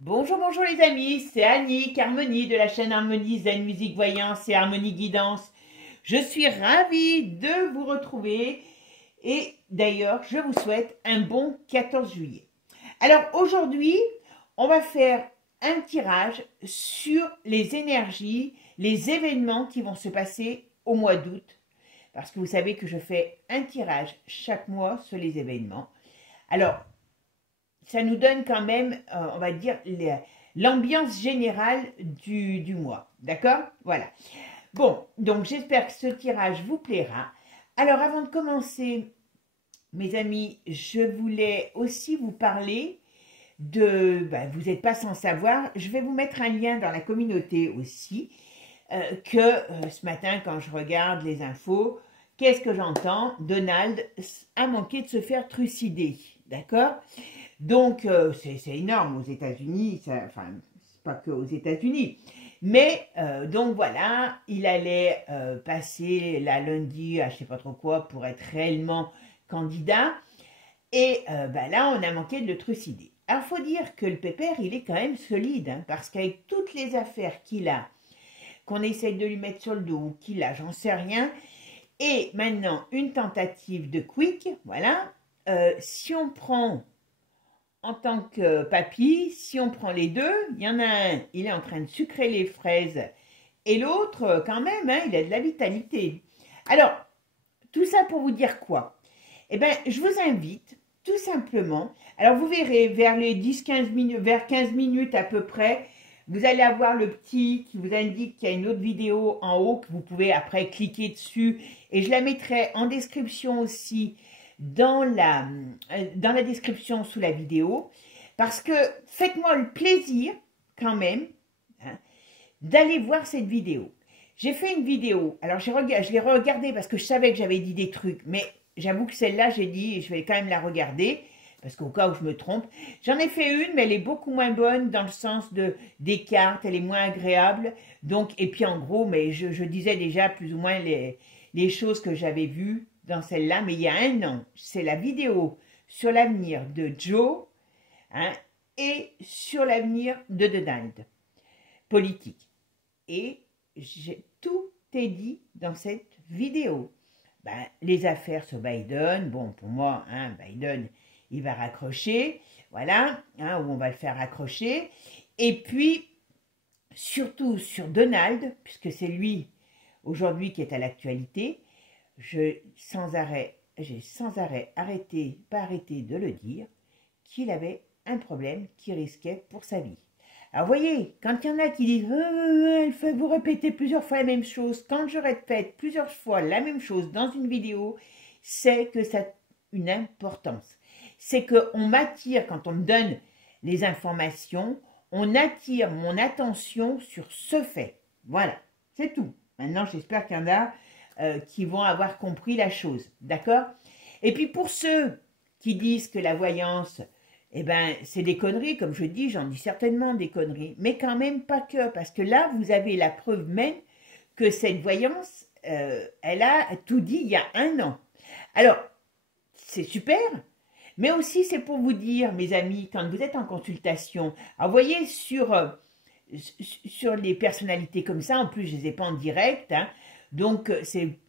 Bonjour, bonjour les amis, c'est Annick, Harmonie de la chaîne Harmonie Zen Musique Voyance et Harmonie Guidance. Je suis ravie de vous retrouver et d'ailleurs je vous souhaite un bon 14 juillet. Alors aujourd'hui, on va faire un tirage sur les énergies, les événements qui vont se passer au mois d'août. Parce que vous savez que je fais un tirage chaque mois sur les événements. Alors, ça nous donne quand même, on va dire, l'ambiance générale du mois. D'accord? Voilà. Bon, donc j'espère que ce tirage vous plaira. Alors avant de commencer, mes amis, je voulais aussi vous parler vous n'êtes pas sans savoir, je vais vous mettre un lien dans la communauté aussi, ce matin quand je regarde les infos, qu'est-ce que j'entends? Donald a manqué de se faire trucider. D'accord? Donc, c'est énorme aux États-Unis, enfin, c'est pas que aux États-Unis. Mais, donc voilà, il allait passer la lundi à je sais pas trop quoi pour être réellement candidat. Et là, on a manqué de le trucider. Alors, il faut dire que le pépère, il est quand même solide, hein, parce qu'avec toutes les affaires qu'il a, qu'on essaye de lui mettre sur le dos, ou qu'il a, j'en sais rien, et maintenant, une tentative de quick, voilà, si on prend en tant que papy, si on prend les deux, il y en a un, il est en train de sucrer les fraises, et l'autre, quand même, hein, il a de la vitalité. Alors, tout ça pour vous dire quoi? Eh bien, je vous invite, tout simplement, alors vous verrez, vers les 10-15 minutes, vers 15 minutes à peu près, vous allez avoir le petit qui vous indique qu'il y a une autre vidéo en haut que vous pouvez après cliquer dessus, et je la mettrai en description aussi dans la description sous la vidéo, parce que faites-moi le plaisir quand même, hein, d'aller voir cette vidéo. J'ai fait une vidéo, alors je l'ai regardée parce que je savais que j'avais dit des trucs, mais j'avoue que celle-là, j'ai dit, je vais quand même la regarder, parce qu'au cas où je me trompe. J'en ai fait une, mais elle est beaucoup moins bonne dans le sens des cartes, elle est moins agréable. Donc, et puis en gros, mais je disais déjà plus ou moins les choses que j'avais vues dans celle-là, mais il y a un an, c'est la vidéo sur l'avenir de Joe, hein, et sur l'avenir de Donald, politique. Et tout est dit dans cette vidéo. Les affaires sur Biden, bon, pour moi, hein, Biden, il va raccrocher, voilà, hein, ou on va le faire raccrocher. Et puis, surtout sur Donald, puisque c'est lui aujourd'hui qui est à l'actualité, j'ai sans arrêt pas arrêté de le dire, qu'il avait un problème qui risquait pour sa vie. Alors, vous voyez, quand il y en a qui disent il faut vous répéter plusieurs fois la même chose, quand je répète plusieurs fois la même chose dans une vidéo, c'est que ça a une importance. C'est qu'on m'attire, quand on me donne les informations, on attire mon attention sur ce fait. Voilà, c'est tout. Maintenant, j'espère qu'il y en a qui vont avoir compris la chose. D'accord? Et puis pour ceux qui disent que la voyance, eh ben, c'est des conneries, comme je dis, j'en dis certainement des conneries, mais quand même pas que, parce que là, vous avez la preuve même que cette voyance, elle a tout dit il y a un an. Alors, c'est super, mais aussi c'est pour vous dire, mes amis, quand vous êtes en consultation, alors vous voyez sur les personnalités comme ça, en plus je ne les ai pas en direct, hein, donc c'est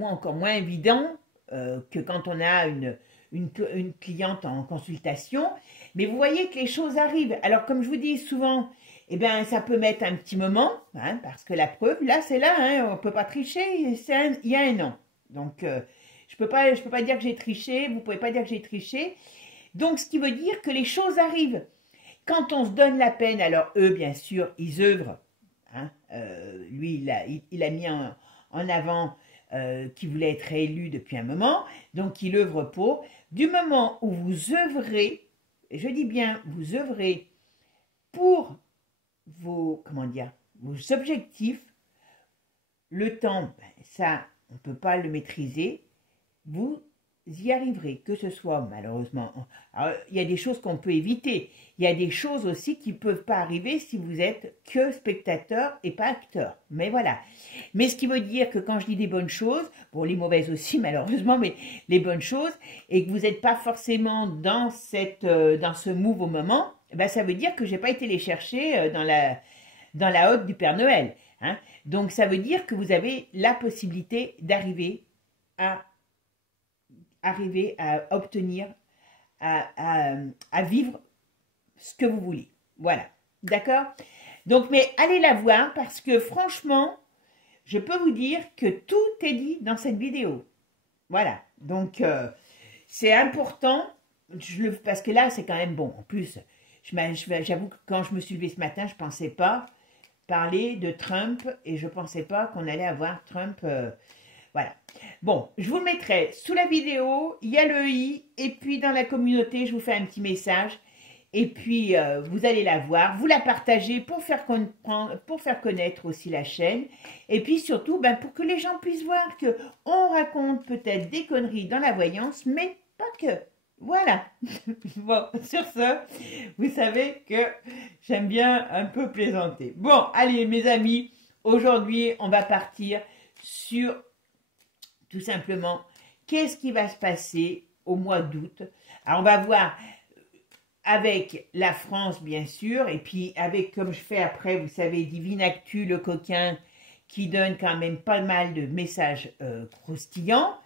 encore moins évident que quand on a une cliente en consultation. Mais vous voyez que les choses arrivent. Alors comme je vous dis souvent, eh bien, ça peut mettre un petit moment, hein, parce que la preuve, là, c'est là, hein, on ne peut pas tricher, il y a un an. Donc, je peux pas dire que j'ai triché, vous ne pouvez pas dire que j'ai triché. Donc, ce qui veut dire que les choses arrivent. Quand on se donne la peine, alors eux, bien sûr, ils œuvrent. Hein, lui, il a mis en avant qu'il voulait être élu depuis un moment, donc il œuvre pour. Du moment où vous œuvrez, et je dis bien, vous œuvrez pour comment dire, vos objectifs, le temps, ça, on ne peut pas le maîtriser, vous y arriverez, que ce soit malheureusement. Alors, il y a des choses qu'on peut éviter. Il y a des choses aussi qui ne peuvent pas arriver si vous êtes que spectateur et pas acteur. Mais voilà. Mais ce qui veut dire que quand je dis des bonnes choses, bon, les mauvaises aussi malheureusement, mais les bonnes choses, et que vous n'êtes pas forcément dans ce move au moment, ben, ça veut dire que j'ai pas été les chercher dans la hotte du Père Noël. Hein. Donc ça veut dire que vous avez la possibilité d'arriver à obtenir, à vivre ce que vous voulez. Voilà. D'accord? Donc, mais allez la voir parce que franchement, je peux vous dire que tout est dit dans cette vidéo. Voilà. Donc, c'est important, parce que là, c'est quand même bon. En plus, j'avoue que quand je me suis levée ce matin, je ne pensais pas parler de Trump et je ne pensais pas qu'on allait avoir Trump... voilà. Bon, je vous le mettrai sous la vidéo, il y a le i, et puis dans la communauté, je vous fais un petit message, et puis vous allez la voir, vous la partagez pour faire connaître aussi la chaîne, et puis surtout, ben, pour que les gens puissent voir que on raconte peut-être des conneries dans la voyance, mais pas que. Voilà. Bon, sur ce, vous savez que j'aime bien un peu plaisanter. Bon, allez mes amis, aujourd'hui, on va partir sur... tout simplement, qu'est-ce qui va se passer au mois d'août? Alors, on va voir avec la France, bien sûr, et puis avec, comme je fais après, vous savez, Divine Actu, le coquin, qui donne quand même pas mal de messages croustillants.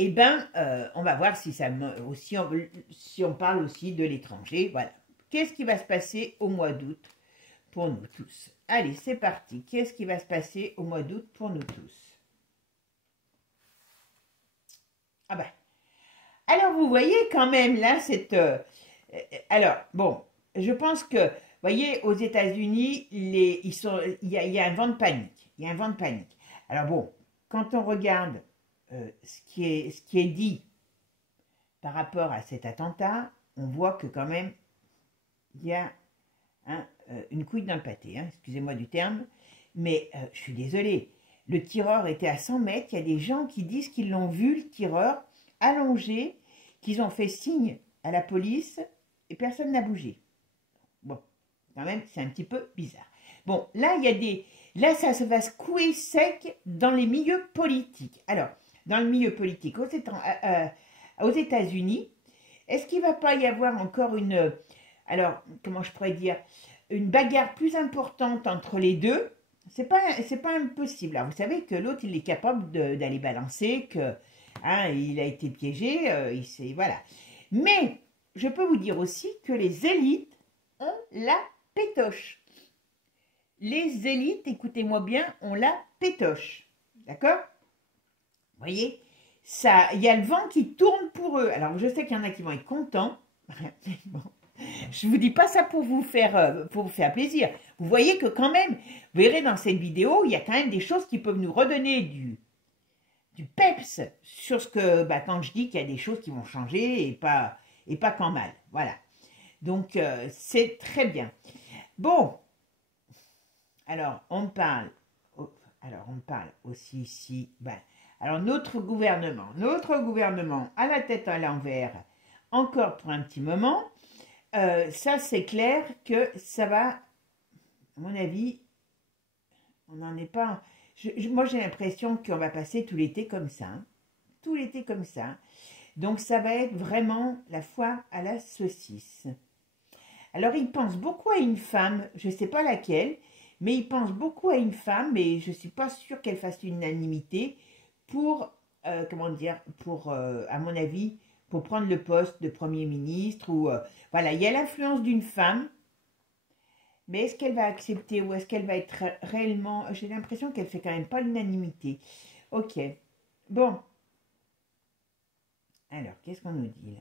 Et ben, on va voir si si on parle aussi de l'étranger. Voilà. Qu'est-ce qui va se passer au mois d'août pour nous tous? Allez, c'est parti. Qu'est-ce qui va se passer au mois d'août pour nous tous? Ah ben, alors vous voyez quand même là alors bon, je pense que, vous voyez, aux États-Unis, il y a un vent de panique. Il y a un vent de panique. Alors bon, quand on regarde ce qui est dit par rapport à cet attentat, on voit que quand même il y a une couille dans le pâté. Hein, excusez-moi du terme, mais je suis désolée. Le tireur était à 100 mètres. Il y a des gens qui disent qu'ils l'ont vu, le tireur, allongé, qu'ils ont fait signe à la police et personne n'a bougé. Bon, quand même, c'est un petit peu bizarre. Bon, là, là, ça se va secouer sec dans les milieux politiques. Alors, dans le milieu politique, aux États-Unis, est-ce qu'il ne va pas y avoir encore alors, comment je pourrais dire, une bagarre plus importante entre les deux? C'est pas impossible. Alors, vous savez que l'autre, il est capable d'aller balancer, que il a été piégé, voilà. Mais, je peux vous dire aussi que les élites ont la pétoche. Les élites, écoutez-moi bien, ont la pétoche. D'accord? Vous voyez? Il y a le vent qui tourne pour eux. Alors, je sais qu'il y en a qui vont être contents. Bon. Je ne vous dis pas ça pour vous faire plaisir. Vous voyez que quand même, vous verrez dans cette vidéo, il y a quand même des choses qui peuvent nous redonner du peps sur ce que, quand je dis qu'il y a des choses qui vont changer et pas qu'en mal. Voilà. Donc, c'est très bien. Bon. Alors, on parle aussi ici, alors notre gouvernement a la tête à l'envers encore pour un petit moment. Ça, c'est clair que ça va, à mon avis, on n'en est pas... moi, j'ai l'impression qu'on va passer tout l'été comme ça. Hein, tout l'été comme ça. Donc, ça va être vraiment la foire à la saucisse. Alors, il pense beaucoup à une femme, je ne sais pas laquelle, mais il pense beaucoup à une femme, mais je ne suis pas sûre qu'elle fasse l'unanimité pour, comment dire, à mon avis, pour prendre le poste de Premier ministre. Voilà, il y a l'influence d'une femme, mais est-ce qu'elle va accepter ou est-ce qu'elle va être réellement... J'ai l'impression qu'elle ne fait quand même pas l'unanimité. Ok, bon. Alors, qu'est-ce qu'on nous dit là?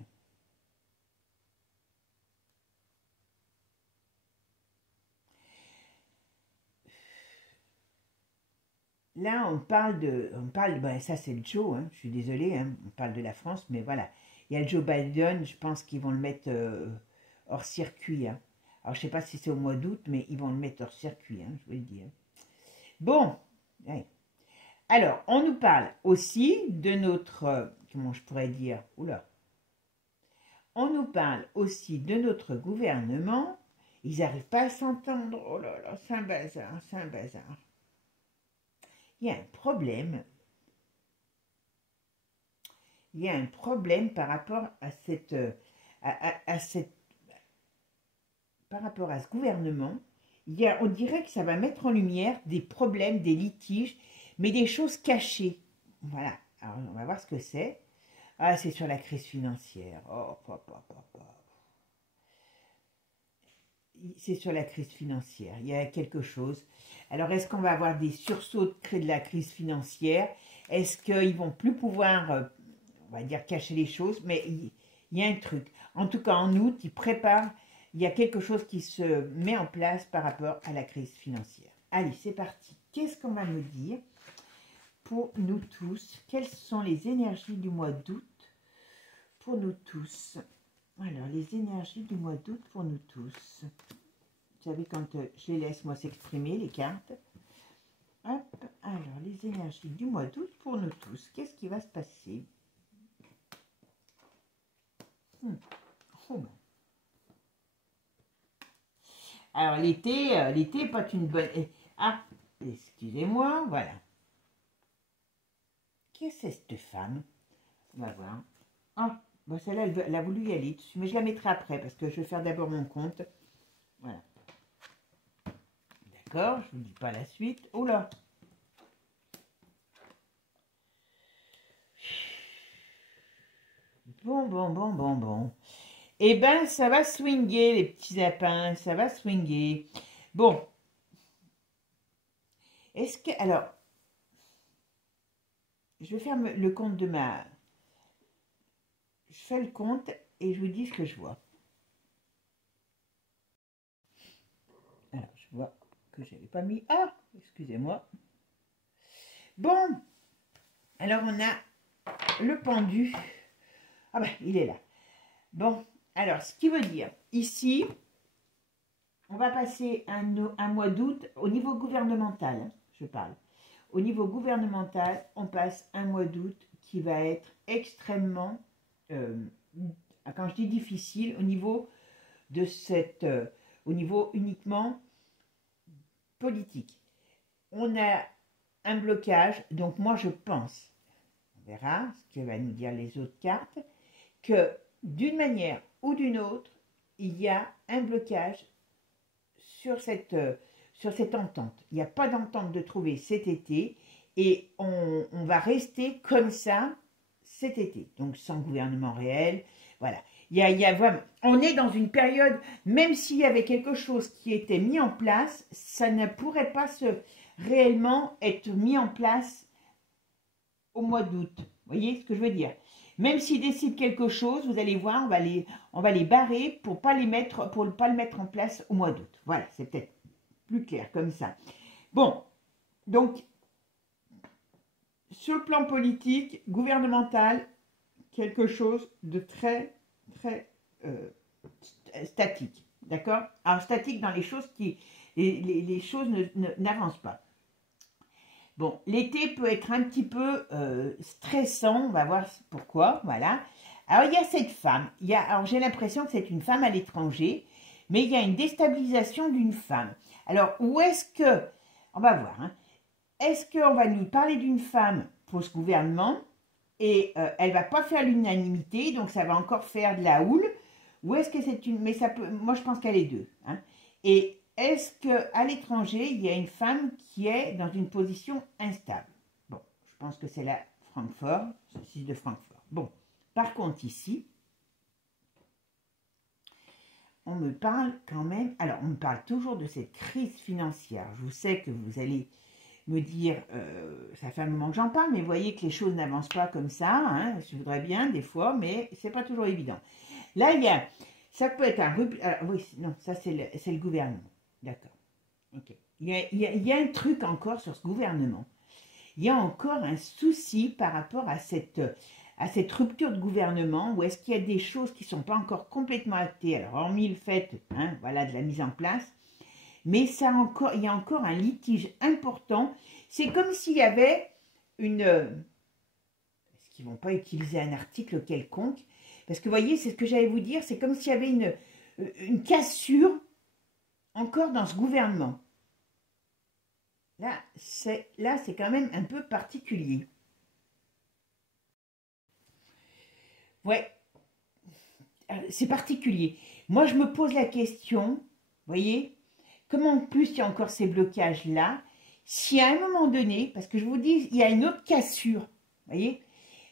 Là, on parle ça c'est le Joe, hein, je suis désolée, hein, on parle de la France, mais voilà. Il y a le Joe Biden, je pense qu'ils vont le mettre hors circuit. Hein. Alors, je ne sais pas si c'est au mois d'août, mais ils vont le mettre hors circuit, hein, je vous le dis. Hein. Bon, ouais. Alors, on nous parle aussi de notre, comment je pourrais dire, oula, on nous parle aussi de notre gouvernement. Ils n'arrivent pas à s'entendre. Oh là là, c'est un bazar, c'est un bazar. Il y a un problème. Il y a un problème par rapport à cette, par rapport à ce gouvernement. On dirait que ça va mettre en lumière des problèmes, des litiges, mais des choses cachées. Voilà. Alors, on va voir ce que c'est. Ah, c'est sur la crise financière. Oh, papa. C'est sur la crise financière. Il y a quelque chose. Alors, est-ce qu'on va avoir des sursauts de la crise financière? Est-ce qu'ils vont plus pouvoir, on va dire, cacher les choses? Mais il y a un truc. En tout cas, en août, ils préparent. Il y a quelque chose qui se met en place par rapport à la crise financière. Allez, c'est parti. Qu'est-ce qu'on va nous dire pour nous tous? Quelles sont les énergies du mois d'août pour nous tous? Alors, les énergies du mois d'août pour nous tous. Vous savez, quand je les laisse, moi, s'exprimer, les cartes. Hop, alors, les énergies du mois d'août pour nous tous. Qu'est-ce qui va se passer? Oh ben. Alors, l'été n'est pas une bonne... Ah, excusez-moi, voilà. Qui est cette femme? On va voir. Ah, bon, celle-là, elle a voulu y aller dessus, mais je la mettrai après, parce que je vais faire d'abord mon compte. Voilà. D'accord, je ne vous dis pas la suite. Oh là! Bon. Eh ben, ça va swinguer, les petits lapins, ça va swinguer. Bon. Est-ce que... Alors, je vais faire le compte de ma... Je fais le compte et je vous dis ce que je vois. Alors, je vois que je n'avais pas mis... Ah, excusez-moi. Bon. Alors, on a le pendu. Ah ben, il est là. Bon, alors, ce qui veut dire, ici, on va passer un mois d'août au niveau gouvernemental, hein, je parle. Au niveau gouvernemental, on passe un mois d'août qui va être extrêmement, quand je dis difficile, au niveau de cette, au niveau uniquement politique. On a un blocage, donc moi je pense, on verra ce que va nous dire les autres cartes, que d'une manière ou d'une autre, il y a un blocage sur cette entente. Il n'y a pas d'entente de trouver cet été et on va rester comme ça cet été. Donc sans gouvernement réel, voilà. Il y a vraiment, on est dans une période, même s'il y avait quelque chose qui était mis en place, ça ne pourrait pas réellement être mis en place au mois d'août. Vous voyez ce que je veux dire? Même s'ils décident quelque chose, vous allez voir, on va les barrer pour ne pas le mettre en place au mois d'août. Voilà, c'est peut-être plus clair comme ça. Bon, donc, sur le plan politique, gouvernemental, quelque chose de très statique. D'accord? Alors, statique dans les choses qui... Les choses n'avancent pas. Bon, l'été peut être un petit peu stressant, on va voir pourquoi, voilà. Alors, il y a cette femme, alors j'ai l'impression que c'est une femme à l'étranger, mais il y a une déstabilisation d'une femme. Alors, où est-ce que, on va voir, hein, est-ce qu'on va nous parler d'une femme pour ce gouvernement, et elle ne va pas faire l'unanimité, donc ça va encore faire de la houle, ou est-ce que c'est une, mais ça peut, moi je pense qu'elle est deux, hein, et est-ce qu'à l'étranger, il y a une femme qui est dans une position instable? Bon, je pense que c'est la Francfort, ceci de Francfort. Bon, par contre ici, on me parle quand même, alors on me parle toujours de cette crise financière. Je sais que vous allez me dire, ça fait un moment que j'en parle, mais vous voyez que les choses n'avancent pas comme ça, hein, je voudrais bien des fois, mais c'est pas toujours évident. Là, il y a, ça peut être un... oui, non, ça c'est le gouvernement. D'accord. Ok. Il y a un truc encore sur ce gouvernement. Il y a encore un souci par rapport à cette rupture de gouvernement, où est-ce qu'il y a des choses qui ne sont pas encore complètement actées. Alors, hormis le fait, hein, voilà, de la mise en place, mais il y a encore un litige important. C'est comme s'il y avait une... Est-ce qu'ils ne vont pas utiliser un article quelconque? Parce que vous voyez, c'est ce que j'allais vous dire, c'est comme s'il y avait une cassure encore dans ce gouvernement. Là, c'est quand même un peu particulier. Ouais, c'est particulier. Moi, je me pose la question, vous voyez, comme en plus il y a encore ces blocages-là, si à un moment donné, parce que je vous dis, il y a une autre cassure, vous voyez,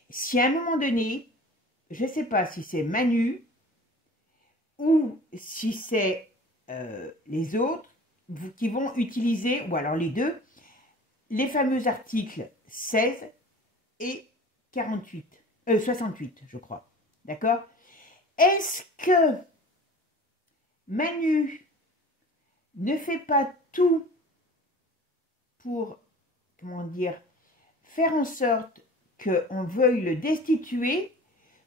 si à un moment donné, je ne sais pas si c'est Manu ou si c'est les autres qui vont utiliser, ou alors les deux, les fameux articles 16 et 68, je crois. D'accord? Est-ce que Manu ne fait pas tout pour, comment dire, faire en sorte qu'on veuille le destituer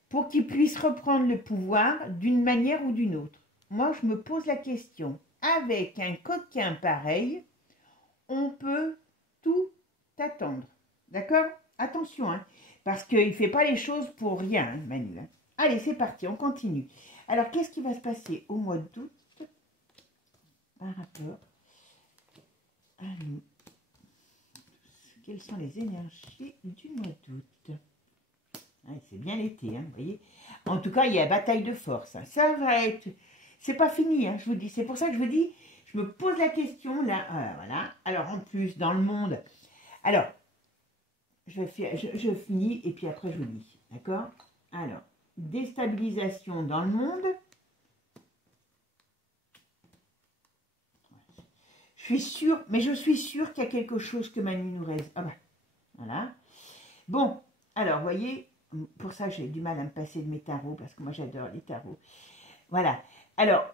pour qu'il puisse reprendre le pouvoir d'une manière ou d'une autre? Moi, je me pose la question. Avec un coquin pareil, on peut tout attendre. D'accord? Attention, hein, parce qu'il ne fait pas les choses pour rien, hein, Manu. Hein. Allez, c'est parti, on continue. Alors, qu'est-ce qui va se passer au mois d'août par rapport à nous? Quelles sont les énergies du mois d'août? C'est bien l'été, hein, vous voyez. En tout cas, il y a bataille de force. Hein. Ça va être... C'est pas fini, hein, je vous dis. C'est pour ça que je vous dis, je me pose la question, là, voilà. Alors, en plus, dans le monde... Alors, je finis, et puis après, je vous dis, d'accord? Alors, déstabilisation dans le monde. Je suis sûre, mais je suis sûre qu'il y a quelque chose que Manu nous reste. Ah bah, voilà. Bon, alors, vous voyez, pour ça, j'ai du mal à me passer de mes tarots, parce que moi, j'adore les tarots. Voilà. Alors,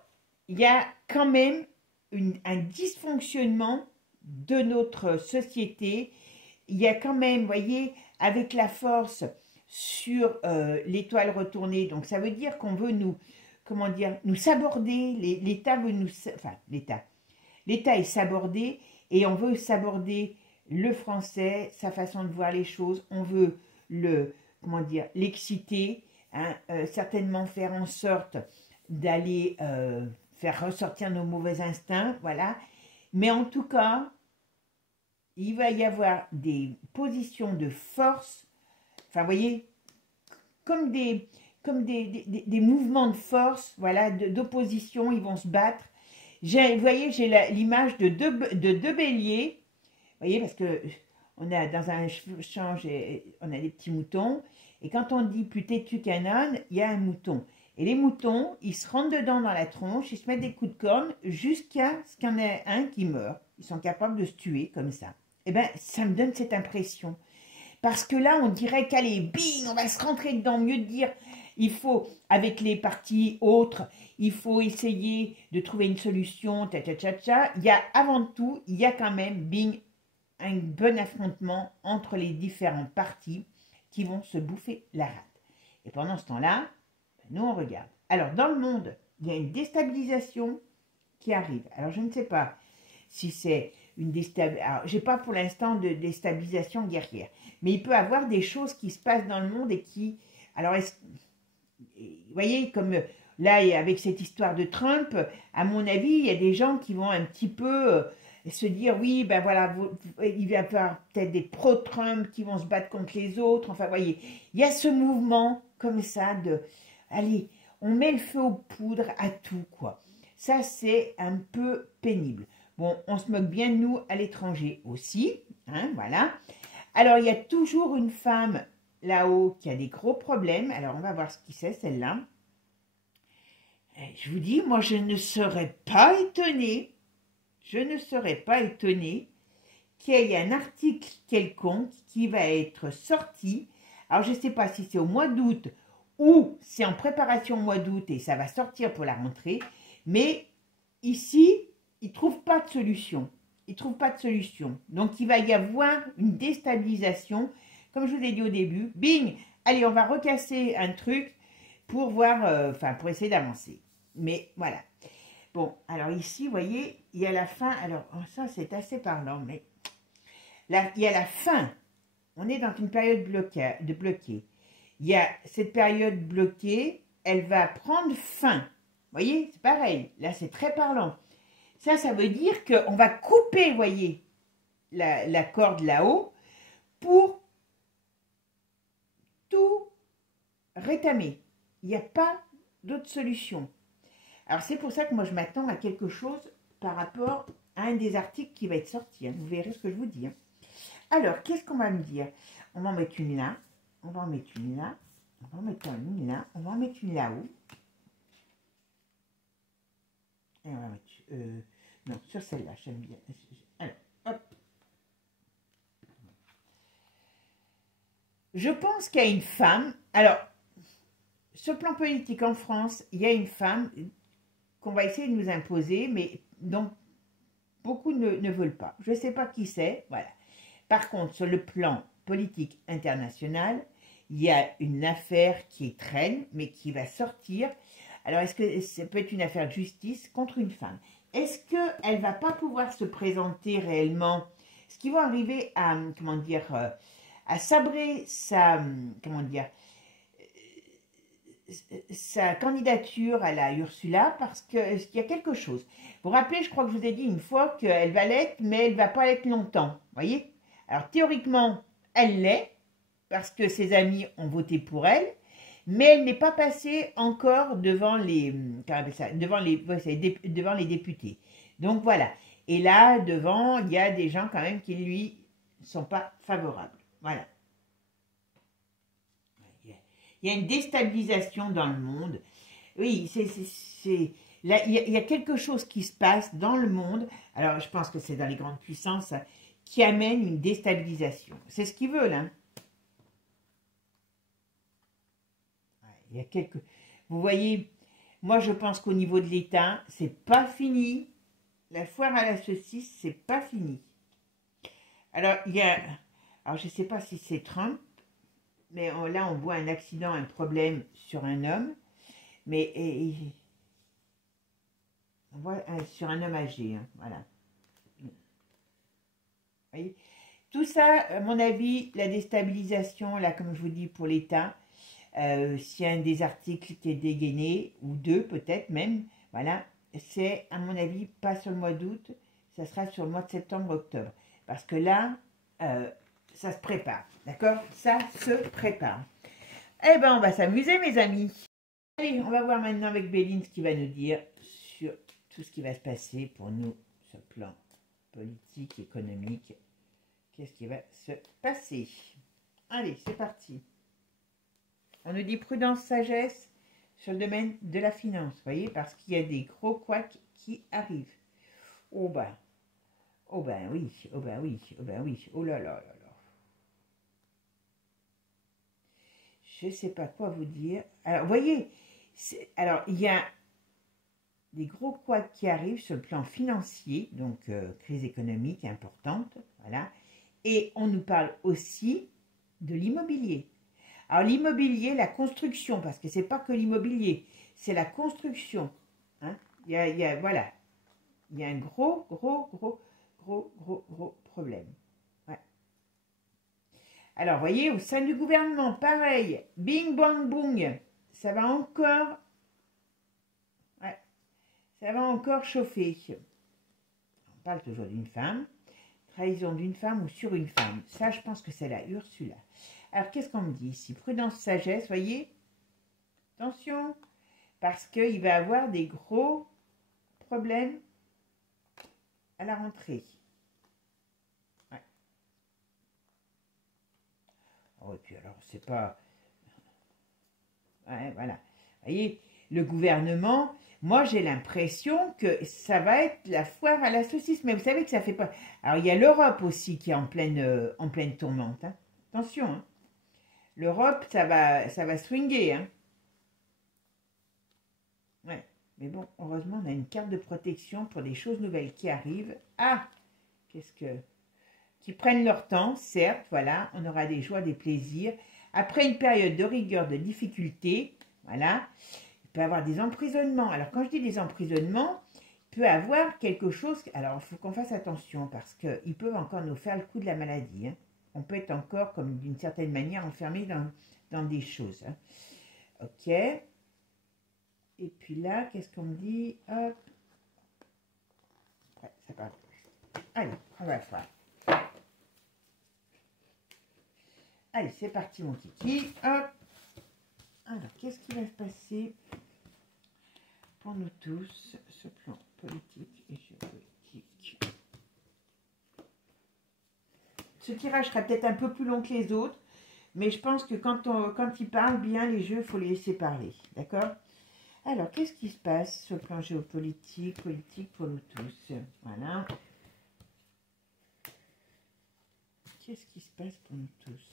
il y a quand même un dysfonctionnement de notre société. Il y a quand même, vous voyez, avec la force sur l'étoile retournée, donc ça veut dire qu'on veut nous, comment dire, nous saborder, l'État veut nous, enfin, l'État est sabordé et on veut saborder le français, sa façon de voir les choses, on veut comment dire, l'exciter, hein, certainement faire en sorte d'aller faire ressortir nos mauvais instincts, voilà. Mais en tout cas, il va y avoir des positions de force, enfin, vous voyez, comme des mouvements de force, voilà, d'opposition, ils vont se battre. Vous voyez, j'ai l'image de deux béliers, vous voyez, parce que on a dans un change, on a des petits moutons, et quand on dit plus têtu qu'un âne, il y a un mouton. Et les moutons, ils se rentrent dedans dans la tronche, ils se mettent des coups de corne jusqu'à ce qu'il y en ait un qui meurt. Ils sont capables de se tuer comme ça. Eh bien, ça me donne cette impression. Parce que là, on dirait qu'allez, bing, on va se rentrer dedans. Mieux de dire, il faut, avec les partis autres, il faut essayer de trouver une solution, Il y a, avant tout, il y a quand même, bing, un bon affrontement entre les différents partis qui vont se bouffer la rate. Et pendant ce temps-là, nous, on regarde. Alors, dans le monde, il y a une déstabilisation qui arrive. Alors, je ne sais pas si c'est une déstabilisation. Alors, je n'ai pas pour l'instant de déstabilisation guerrière. Mais il peut y avoir des choses qui se passent dans le monde et qui... Alors, vous voyez, comme là, avec cette histoire de Trump, à mon avis, il y a des gens qui vont un petit peu se dire, oui, ben voilà, il va y avoir peut-être des pro-Trump qui vont se battre contre les autres. Enfin, vous voyez, il y a ce mouvement comme ça de... Allez, on met le feu aux poudres à tout, quoi. Ça, c'est un peu pénible. Bon, on se moque bien de nous à l'étranger aussi, hein, voilà. Alors, il y a toujours une femme là-haut qui a des gros problèmes. Alors, on va voir ce qui c'est, celle-là. Je vous dis, moi, je ne serais pas étonnée, qu'il y ait un article quelconque qui va être sorti. Alors, je ne sais pas si c'est au mois d'août ou c'est en préparation au mois d'août et ça va sortir pour la rentrée. Mais ici, ils ne trouvent pas de solution. Donc, il va y avoir une déstabilisation. Comme je vous ai dit au début, bing, allez, on va recasser un truc pour voir, pour essayer d'avancer. Mais voilà. Bon, alors ici, vous voyez, il y a la fin. Alors, ça, c'est assez parlant, mais là, il y a la fin on est dans une période de bloqué. Il y a cette période bloquée, elle va prendre fin. Vous voyez, c'est pareil. Là, c'est très parlant. Ça veut dire qu'on va couper, vous voyez, la corde là-haut pour tout rétamer. Il n'y a pas d'autre solution. Alors, c'est pour ça que moi, je m'attends à quelque chose par rapport à un des articles qui va être sorti. Hein. Vous verrez ce que je vous dis. Hein. Alors, qu'est-ce qu'on va me dire? On va en mettre une là. On va en mettre une là. On va en mettre une là. On va en mettre une là-haut. Et on va mettre... non, sur celle-là, j'aime bien. Alors, hop. Je pense qu'il y a une femme... Alors, sur le plan politique en France, il y a une femme qu'on va essayer de nous imposer, mais dont beaucoup ne veulent pas. Je ne sais pas qui c'est, voilà. Par contre, sur le plan politique international, il y a une affaire qui traîne, mais qui va sortir. Alors, est-ce que ça peut être une affaire de justice contre une femme? Est-ce qu'elle ne va pas pouvoir se présenter réellement? Est-ce qu'ils vont arriver à, comment dire, à sabrer sa, comment dire, sa candidature à la Ursula parce qu'il y a quelque chose. Vous vous rappelez, je crois que je vous ai dit une fois qu'elle va l'être, mais elle ne va pas l'être longtemps. Vous voyez? Alors, théoriquement, elle l'est, parce que ses amis ont voté pour elle, mais elle n'est pas passée encore devant les, devant les députés. Donc, voilà. Et là, devant, il y a des gens quand même qui, lui, ne sont pas favorables. Voilà. Il y a une déstabilisation dans le monde. Oui, là, il y a quelque chose qui se passe dans le monde. Alors, je pense que c'est dans les grandes puissances qui amène une déstabilisation. C'est ce qu'ils veulent. Hein. Il y a quelques... Vous voyez, moi, je pense qu'au niveau de l'État, c'est pas fini. La foire à la saucisse, c'est pas fini. Alors, il y a... Alors, je ne sais pas si c'est Trump. Mais là, on voit un accident, un problème sur un homme. Mais on voit sur un homme âgé. Hein, voilà. Vous voyez? Tout ça, à mon avis, la déstabilisation, là, comme je vous dis, pour l'État, s'il y a un des articles qui est dégainé, ou deux peut-être même, voilà, c'est, à mon avis, pas sur le mois d'août, ça sera sur le mois de septembre-octobre. Parce que là... ça se prépare, d'accord? Ça se prépare. Eh bien, on va s'amuser, mes amis. Allez, on va voir maintenant avec Béline ce qu'il va nous dire sur tout ce qui va se passer pour nous sur le plan politique, économique. Qu'est-ce qui va se passer? Allez, c'est parti. On nous dit prudence, sagesse sur le domaine de la finance, vous voyez, parce qu'il y a des gros couacs qui arrivent. Oh ben oui, oh ben oui, oh ben oui, oh là là là là. Je ne sais pas quoi vous dire. Alors, vous voyez, alors il y a des gros couacs qui arrivent sur le plan financier, donc crise économique importante, voilà. Et on nous parle aussi de l'immobilier. Alors l'immobilier, la construction, parce que c'est pas que l'immobilier, c'est la construction. Hein. Voilà, il y a un gros problème. Alors, vous voyez, au sein du gouvernement, pareil, bing, bang, boung, ça va encore, ça va encore chauffer. On parle toujours d'une femme, trahison d'une femme ou sur une femme. Ça, je pense que c'est la Ursula. Alors, qu'est-ce qu'on me dit ici? Prudence, sagesse, voyez, attention, parce qu'il va avoir des gros problèmes à la rentrée. Oh, et puis alors, c'est pas... Ouais, voilà. Vous voyez, le gouvernement, moi j'ai l'impression que ça va être la foire à la saucisse. Mais vous savez que ça fait pas... Alors, il y a l'Europe aussi qui est en pleine tourmente. Hein. Attention, hein. L'Europe, ça va swinguer. Hein. Ouais. Mais bon, heureusement, on a une carte de protection pour des choses nouvelles qui arrivent. Ah, qu'est-ce que... qui prennent leur temps, certes, voilà, on aura des joies, des plaisirs. Après une période de rigueur, de difficulté, voilà, il peut y avoir des emprisonnements. Alors, quand je dis des emprisonnements, il peut y avoir quelque chose... Alors, il faut qu'on fasse attention parce qu'ils peuvent encore nous faire le coup de la maladie. Hein. on peut être encore, comme d'une certaine manière, enfermé dans des choses. Hein. Ok. Et puis là, qu'est-ce qu'on me dit? Hop. Ouais, ça part. Allez, on va faire. Allez, c'est parti, mon kiki. Hop. Alors, qu'est-ce qui va se passer pour nous tous, ce plan politique et géopolitique? Ce tirage sera peut-être un peu plus long que les autres, mais je pense que quand ils parlent bien, les jeux, il faut les laisser parler. D'accord? Alors, qu'est-ce qui se passe sur le plan géopolitique, politique pour nous tous? Voilà. Qu'est-ce qui se passe pour nous tous?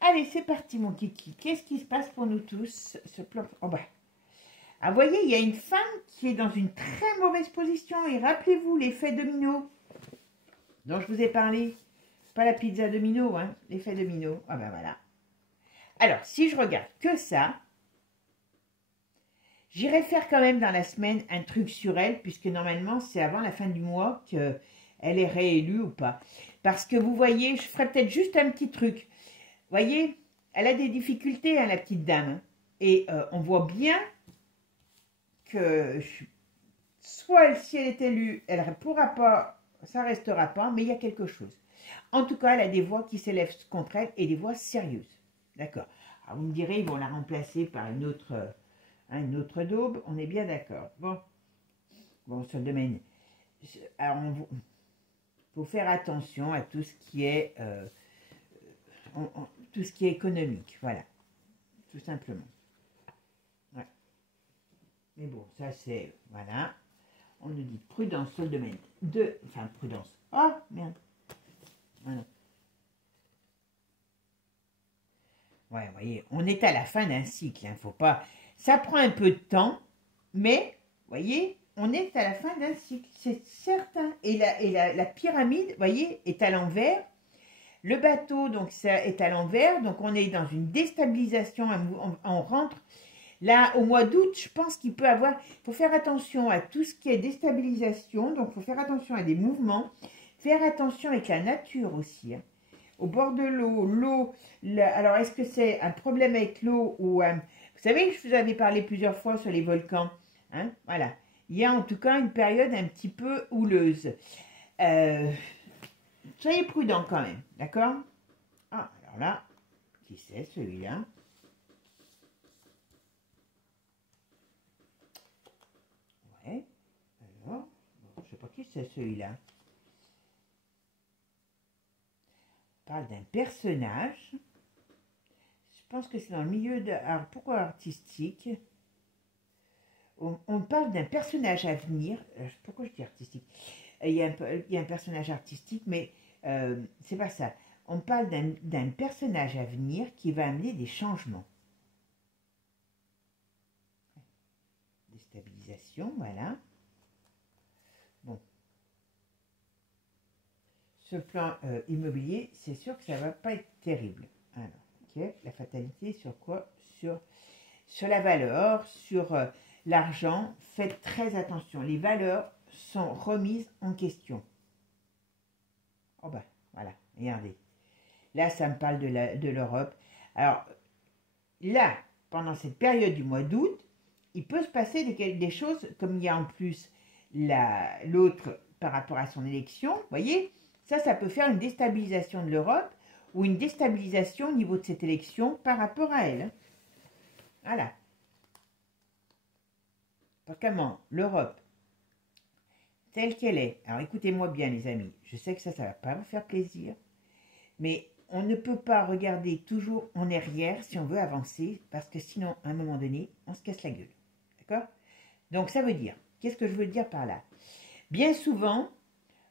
Allez, c'est parti, mon kiki. Qu'est-ce qui se passe pour nous tous, ce plan? Oh, bah. Ah, vous voyez, il y a une femme qui est dans une très mauvaise position. Et rappelez-vous l'effet domino dont je vous ai parlé. Pas la pizza domino, hein, l'effet domino. Ah ben voilà. Alors, si je regarde que ça, j'irai faire quand même dans la semaine un truc sur elle, puisque normalement, c'est avant la fin du mois qu'elle est réélue ou pas. Parce que vous voyez, je ferai peut-être juste un petit truc. Vous voyez, elle a des difficultés, hein, la petite dame. Et on voit bien que soit si elle est élue, elle ne pourra pas, ça ne restera pas, mais il y a quelque chose. En tout cas, elle a des voix qui s'élèvent contre elle et des voix sérieuses. D'accord. Alors vous me direz, ils vont la remplacer par une autre daube. On est bien d'accord. Bon, ce domaine. Alors, il faut faire attention à tout ce qui est, tout ce qui est économique. Voilà. Tout simplement. Ouais. Mais bon, ça c'est, voilà. On nous dit prudence sur le domaine enfin prudence. Oh, merde. Voilà. Ouais, vous voyez, on est à la fin d'un cycle, hein, faut pas... Ça prend un peu de temps, mais, vous voyez, on est à la fin d'un cycle, c'est certain. Et la pyramide, vous voyez, est à l'envers. Le bateau, donc, ça est à l'envers, donc on est dans une déstabilisation, on rentre... Là, au mois d'août, je pense qu'il peut avoir... Il faut faire attention à tout ce qui est déstabilisation. Donc, il faut faire attention à des mouvements. Faire attention avec la nature aussi. Hein. Au bord de l'eau, alors, est-ce que c'est un problème avec l'eau ou... vous savez, je vous avais parlé plusieurs fois sur les volcans. Hein, voilà. Il y a en tout cas une période un petit peu houleuse. Soyez prudents quand même. D'accord? Ah, alors là, qui c'est celui-là? Alors, je ne sais pas qui c'est celui-là. On parle d'un personnage. Je pense que c'est dans le milieu de... Alors, pourquoi artistique? On parle d'un personnage à venir. Pourquoi je dis artistique? Il y a un personnage artistique, mais c'est pas ça. On parle d'un personnage à venir qui va amener des changements. Déstabilisation, voilà. Bon. Ce plan immobilier, c'est sûr que ça ne va pas être terrible. Alors, ok, la fatalité sur quoi? Sur la valeur, sur l'argent. Faites très attention. Les valeurs sont remises en question. Oh ben, voilà, regardez. Là, ça me parle de l'Europe. Alors, là, pendant cette période du mois d'août, il peut se passer des choses, comme il y a en plus l'autre par rapport à son élection, vous voyez, ça peut faire une déstabilisation de l'Europe ou une déstabilisation au niveau de cette élection par rapport à elle. Voilà. Comment l'Europe, telle qu'elle est, alors écoutez-moi bien les amis, je sais que ça ne va pas vous faire plaisir, mais on ne peut pas regarder toujours en arrière si on veut avancer, parce que sinon, à un moment donné, on se casse la gueule. D'accord? Donc ça veut dire, qu'est-ce que je veux dire par là? Bien souvent,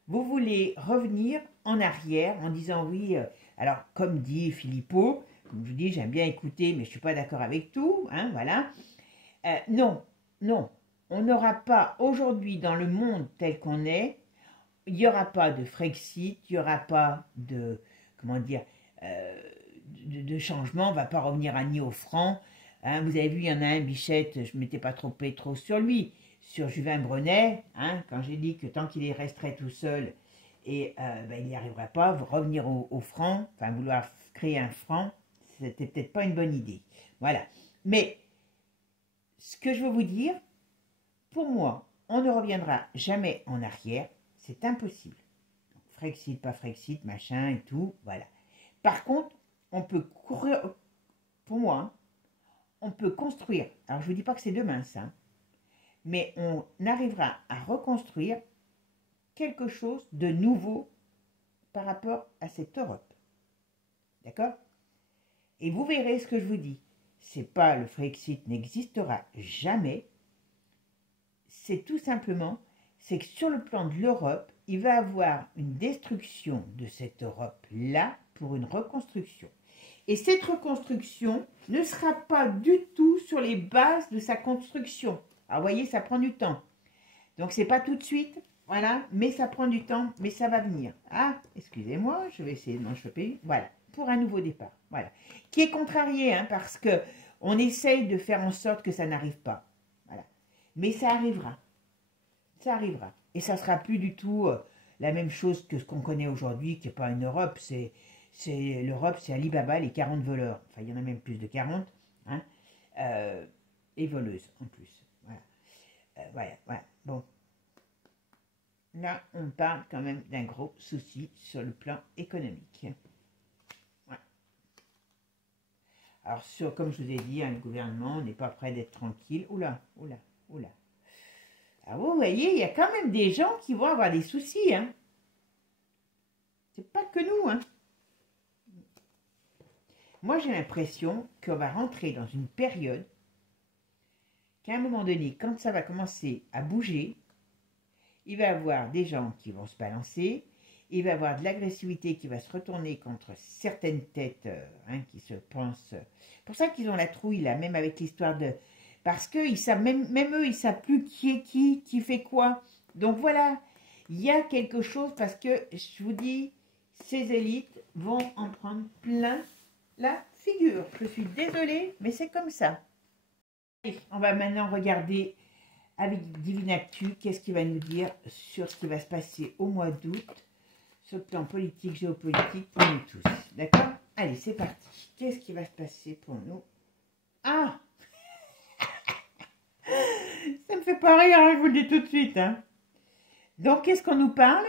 vous voulez revenir en arrière en disant oui, alors comme dit Philippot, comme je vous dis, j'aime bien écouter, mais je ne suis pas d'accord avec tout, hein, voilà. Non, on n'aura pas aujourd'hui dans le monde tel qu'on est, il n'y aura pas de Frexit, il n'y aura pas de, comment dire, de changement, on ne va pas revenir à ni au franc. Hein, vous avez vu, il y en a un, Bichette, je ne m'étais pas trompé trop sur lui. sur Juvin Brenet, hein, quand j'ai dit que tant qu'il resterait tout seul, et ben, il n'y arriverait pas, revenir au franc, enfin vouloir créer un franc, c'était peut-être pas une bonne idée. Voilà. Mais ce que je veux vous dire, pour moi, on ne reviendra jamais en arrière, c'est impossible. Frexit, pas Frexit, machin et tout, voilà. Par contre, on peut courir, pour moi, hein, on peut construire, alors je ne vous dis pas que c'est demain ça, hein, mais on arrivera à reconstruire quelque chose de nouveau par rapport à cette Europe. D'accord? Et vous verrez ce que je vous dis. C'est pas le Frexit n'existera jamais. C'est tout simplement, c'est que sur le plan de l'Europe, il va y avoir une destruction de cette Europe-là pour une reconstruction. Et cette reconstruction ne sera pas du tout sur les bases de sa construction. Alors, vous voyez, ça prend du temps. Donc, c'est pas tout de suite, voilà, mais ça prend du temps, mais ça va venir. Ah, excusez-moi, je vais essayer de m'en choper. Voilà, pour un nouveau départ. Voilà. Qui est contrarié, hein, parce que on essaye de faire en sorte que ça n'arrive pas. Voilà. Mais ça arrivera. Ça arrivera. Et ça sera plus du tout la même chose que ce qu'on connaît aujourd'hui, qui n'est pas une Europe. L'Europe, c'est Alibaba, les 40 voleurs. Enfin, il y en a même plus de 40. Hein, et voleuses, en plus. Voilà. Voilà. Bon. Là, on parle quand même d'un gros souci sur le plan économique. Ouais. Alors, comme je vous ai dit, hein, le gouvernement n'est pas prêt d'être tranquille. Oula. Alors, vous voyez, il y a quand même des gens qui vont avoir des soucis. Hein. C'est pas que nous. Hein. Moi, j'ai l'impression qu'on va rentrer dans une période qu'à un moment donné, quand ça va commencer à bouger, il va y avoir des gens qui vont se balancer, il va y avoir de l'agressivité qui va se retourner contre certaines têtes hein, qui se pensent... C'est pour ça qu'ils ont la trouille, là, même avec l'histoire de... Parce que ils savent, même eux, ils ne savent plus qui est qui fait quoi. Donc voilà, il y a quelque chose, parce que, je vous dis, ces élites vont en prendre plein la figure. Je suis désolée, mais c'est comme ça. Et on va maintenant regarder avec Divinactu, qu'est-ce qu'il va nous dire sur ce qui va se passer au mois d'août, sur le plan politique, géopolitique, pour nous tous. D'accord? Allez, c'est parti. Qu'est-ce qui va se passer pour nous? Ah! Ça me fait pas rire, hein, je vous le dis tout de suite. Hein. Donc, qu'est-ce qu'on nous parle?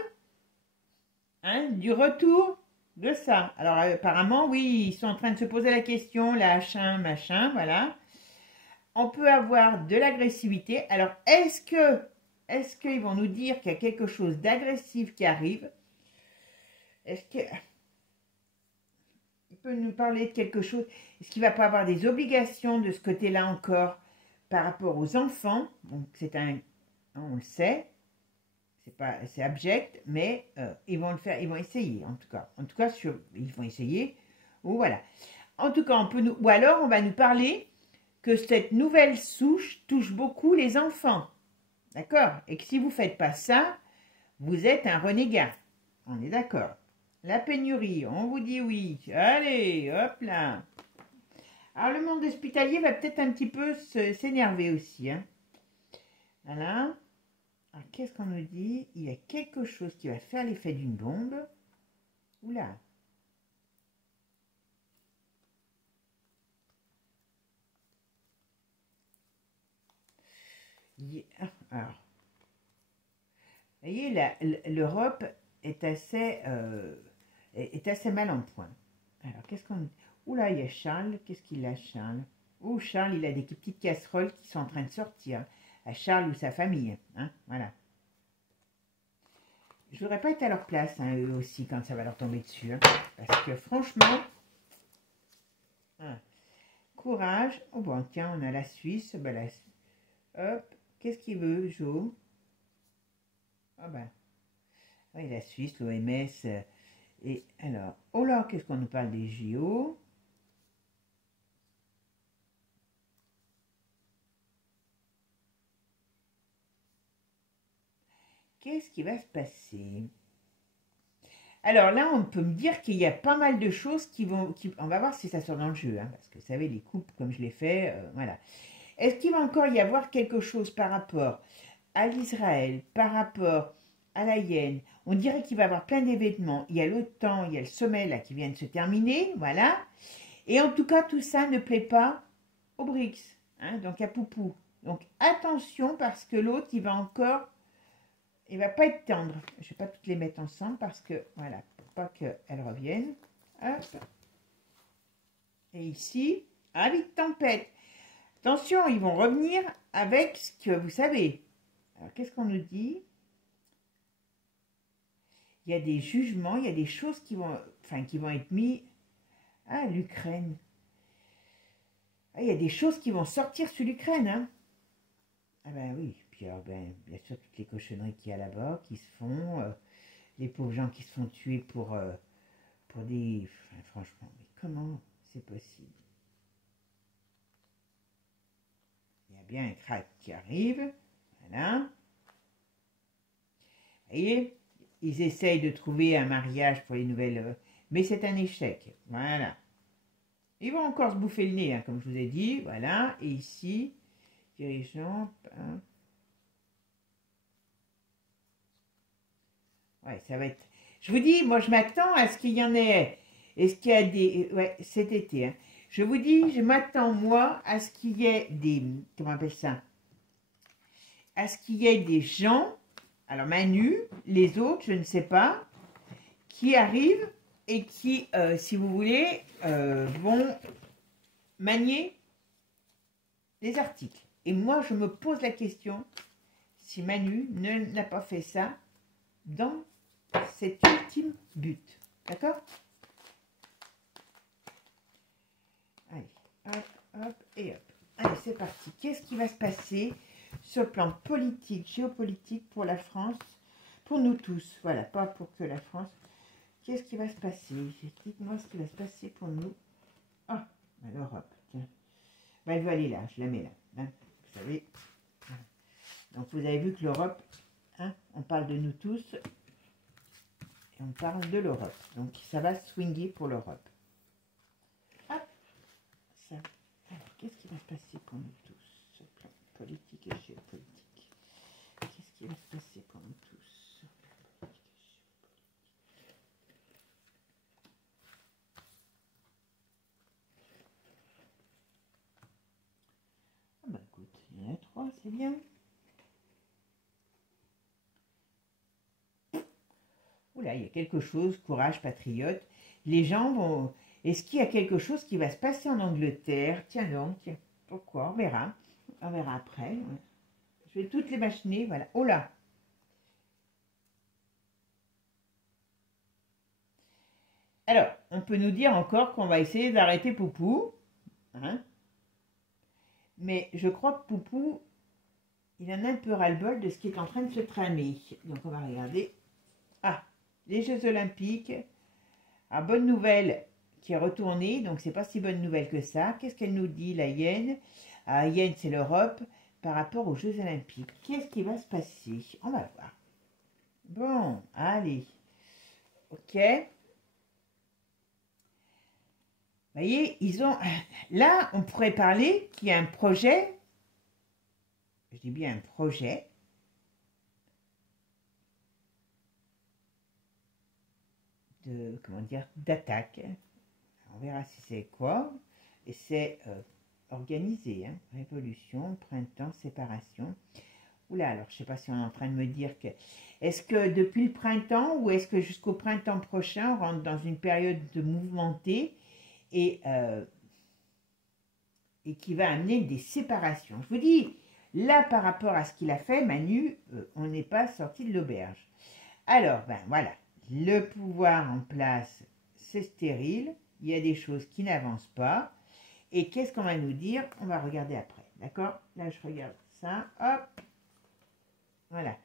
Hein, du retour de ça. Alors, apparemment, oui, ils sont en train de se poser la question, la H1, machin, voilà. On peut avoir de l'agressivité. Alors, est-ce qu'ils vont nous dire qu'il y a quelque chose d'agressif qui arrive? Est-ce qu'il peut nous parler de quelque chose? Est-ce qu'il ne va pas avoir des obligations de ce côté-là encore par rapport aux enfants? Donc, on le sait, c'est abject, mais ils vont le faire, ils vont essayer, en tout cas. En tout cas, ils vont essayer. Ou voilà. En tout cas, ou alors on va nous parler que cette nouvelle souche touche beaucoup les enfants. D'accord? Et que si vous ne faites pas ça, vous êtes un renégat. On est d'accord. La pénurie, on vous dit oui. Allez, hop là. Alors, le monde hospitalier va peut-être un petit peu s'énerver aussi. Hein. Voilà. Alors, qu'est-ce qu'on nous dit? Il y a quelque chose qui va faire l'effet d'une bombe. Oula. Alors, vous voyez, l'Europe est assez mal en point. Alors, qu'est-ce qu'on dit? Oula, il y a Charles. Qu'est-ce qu'il a, Charles? Oh, Charles, il a des petites casseroles qui sont en train de sortir. À Charles ou sa famille. Hein, voilà. Je voudrais pas être à leur place, hein, eux aussi, quand ça va leur tomber dessus. Hein, parce que franchement... Hein, courage. Oh bon, tiens, on a la Suisse. Ben, hop. Qu'est-ce qu'il veut, Jo? Ah ben... Oui, la Suisse, l'OMS... et alors... Oh là, qu'est-ce qu'on nous parle des JO? Qu'est-ce qui va se passer? Alors là, on peut me dire qu'il y a pas mal de choses qui vont... on va voir si ça sort dans le jeu, hein, parce que vous savez, les coupes, comme je l'ai fait, voilà. Est-ce qu'il va encore y avoir quelque chose par rapport à l'Israël par rapport à la Yenne, on dirait qu'il va y avoir plein d'événements. Il y a l'OTAN, il y a le sommet là qui vient de se terminer, voilà. Et en tout cas, tout ça ne plaît pas aux BRICS, hein, donc à Poupou. Donc attention parce que l'autre, il va pas être tendre. Je ne vais pas toutes les mettre ensemble parce que, voilà, pour pas qu'elles reviennent. Hop. Et ici, avis de tempête. Attention, ils vont revenir avec ce que vous savez. Alors, qu'est-ce qu'on nous dit? Il y a des jugements, il y a des choses qui vont être mises à l'Ukraine. Ah, il y a des choses qui vont sortir sur l'Ukraine, hein. Ah ben oui, puis alors, bien sûr, toutes les cochonneries qu'il y a là-bas, qui se font, les pauvres gens qui se font tuer pour des... Enfin, franchement, mais comment c'est possible? Il y a bien un crack qui arrive, voilà. Vous voyez, ils essayent de trouver un mariage pour les nouvelles... mais c'est un échec, voilà. Ils vont encore se bouffer le nez, hein, comme je vous ai dit, voilà. Et ici, dirigeant... Hein. Ouais, ça va être... Je vous dis, moi je m'attends à ce qu'il y en ait... Est-ce qu'il y a des... Ouais, cet été, hein. Je vous dis, je m'attends, moi, à ce qu'il y ait des... Comment on appelle ça? À ce qu'il y ait des gens... Alors Manu, les autres, je ne sais pas, qui arrivent et qui, si vous voulez, vont manier les articles. Et moi, je me pose la question si Manu n'a pas fait ça dans cet ultime but. D'accord? Allez, hop, hop et hop. Allez, c'est parti. Qu'est-ce qui va se passer sur le plan politique, géopolitique pour la France, pour nous tous? Voilà, pas pour que la France. Qu'est-ce qui va se passer? Dites-moi ce qui va se passer pour nous. Ah, l'Europe, tiens. Elle va aller là, je la mets là. Hein, vous savez. Donc vous avez vu que l'Europe, hein, on parle de nous tous et on parle de l'Europe. Donc ça va swinguer pour l'Europe. Hop, ça. Alors, qu'est-ce qui va se passer pour nous tous sur le plan politique et géopolitique? Qu'est-ce qui va se passer pour nous tous? Bah écoute, il y en a 3, c'est bien. Oula, il y a quelque chose, courage, patriote. Les gens vont... Est-ce qu'il y a quelque chose qui va se passer en Angleterre? Tiens donc, pourquoi? On verra. On verra après. Ouais. Je vais toutes les machiner, voilà. Oh là! Alors, on peut nous dire encore qu'on va essayer d'arrêter Poupou. Hein? Mais je crois que Poupou, il en a un peu ras-le-bol de ce qui est en train de se tramer. Donc on va regarder. Ah, les Jeux Olympiques. Ah, bonne nouvelle qui est retournée, donc c'est pas si bonne nouvelle que ça. Qu'est-ce qu'elle nous dit, la Yenne? Ah, Yenne, c'est l'Europe par rapport aux Jeux Olympiques. Qu'est-ce qui va se passer? On va voir. Bon, allez. Ok. Vous voyez, ils ont... Là, on pourrait parler qu'il y a un projet, je dis bien un projet, de, comment dire, d'attaque. On verra si c'est quoi. Et c'est organisé, hein. Révolution, printemps, séparation. Oula, alors je ne sais pas si on est en train de me dire que... Est-ce que depuis le printemps ou est-ce que jusqu'au printemps prochain, on rentre dans une période de mouvementée et qui va amener des séparations? Je vous dis, là, par rapport à ce qu'il a fait, Manu, on n'est pas sorti de l'auberge. Alors, ben voilà, le pouvoir en place, c'est stérile. Il y a des choses qui n'avancent pas. Et qu'est-ce qu'on va nous dire? On va regarder après, d'accord? Là, je regarde ça, hop. Voilà.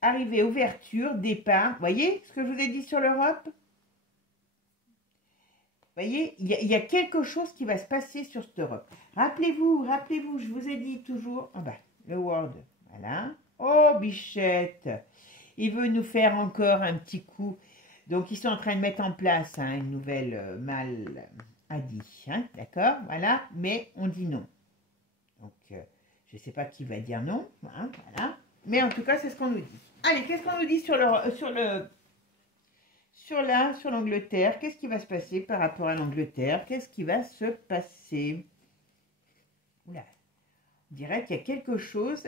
Arrivée, ouverture, départ. Vous voyez ce que je vous ai dit sur l'Europe? Vous voyez, il y a quelque chose qui va se passer sur cette Europe. Rappelez-vous, je vous ai dit toujours... Ah ben, le World, voilà. Oh, bichette, il veut nous faire encore un petit coup. Donc, ils sont en train de mettre en place hein, une nouvelle maladie. Hein, d'accord, voilà. Mais on dit non. Donc, je ne sais pas qui va dire non. Hein, voilà. Mais en tout cas, c'est ce qu'on nous dit. Allez, qu'est-ce qu'on nous dit sur l'Angleterre? Qu'est-ce qui va se passer par rapport à l'Angleterre? Qu'est-ce qui va se passer? Oula, on dirait qu'il y a quelque chose,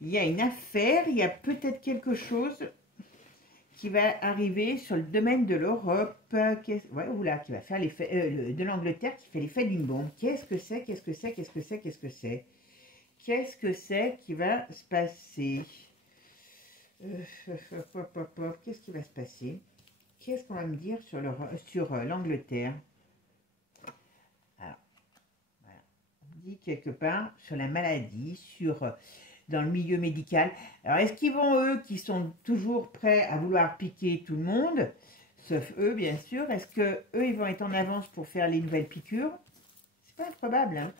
il y a une affaire, il y a peut-être quelque chose qui va arriver sur le domaine de l'Europe, ouais, oula, qui va faire l'effet, de l'Angleterre, qui fait l'effet d'une bombe. Qu'est-ce que c'est? Qu'est-ce que c'est? Qu'est-ce que c'est? Qu'est-ce que c'est? Qu'est-ce que c'est qui va se passer? Qu'est-ce qui va se passer? Qu'est-ce qu'on va me dire sur l'Angleterre? Alors, voilà. On dit quelque part sur la maladie, dans le milieu médical. Alors, est-ce qu'ils vont, eux, qui sont toujours prêts à vouloir piquer tout le monde, sauf eux, bien sûr, est-ce que eux, ils vont être en avance pour faire les nouvelles piqûres? C'est pas improbable, hein?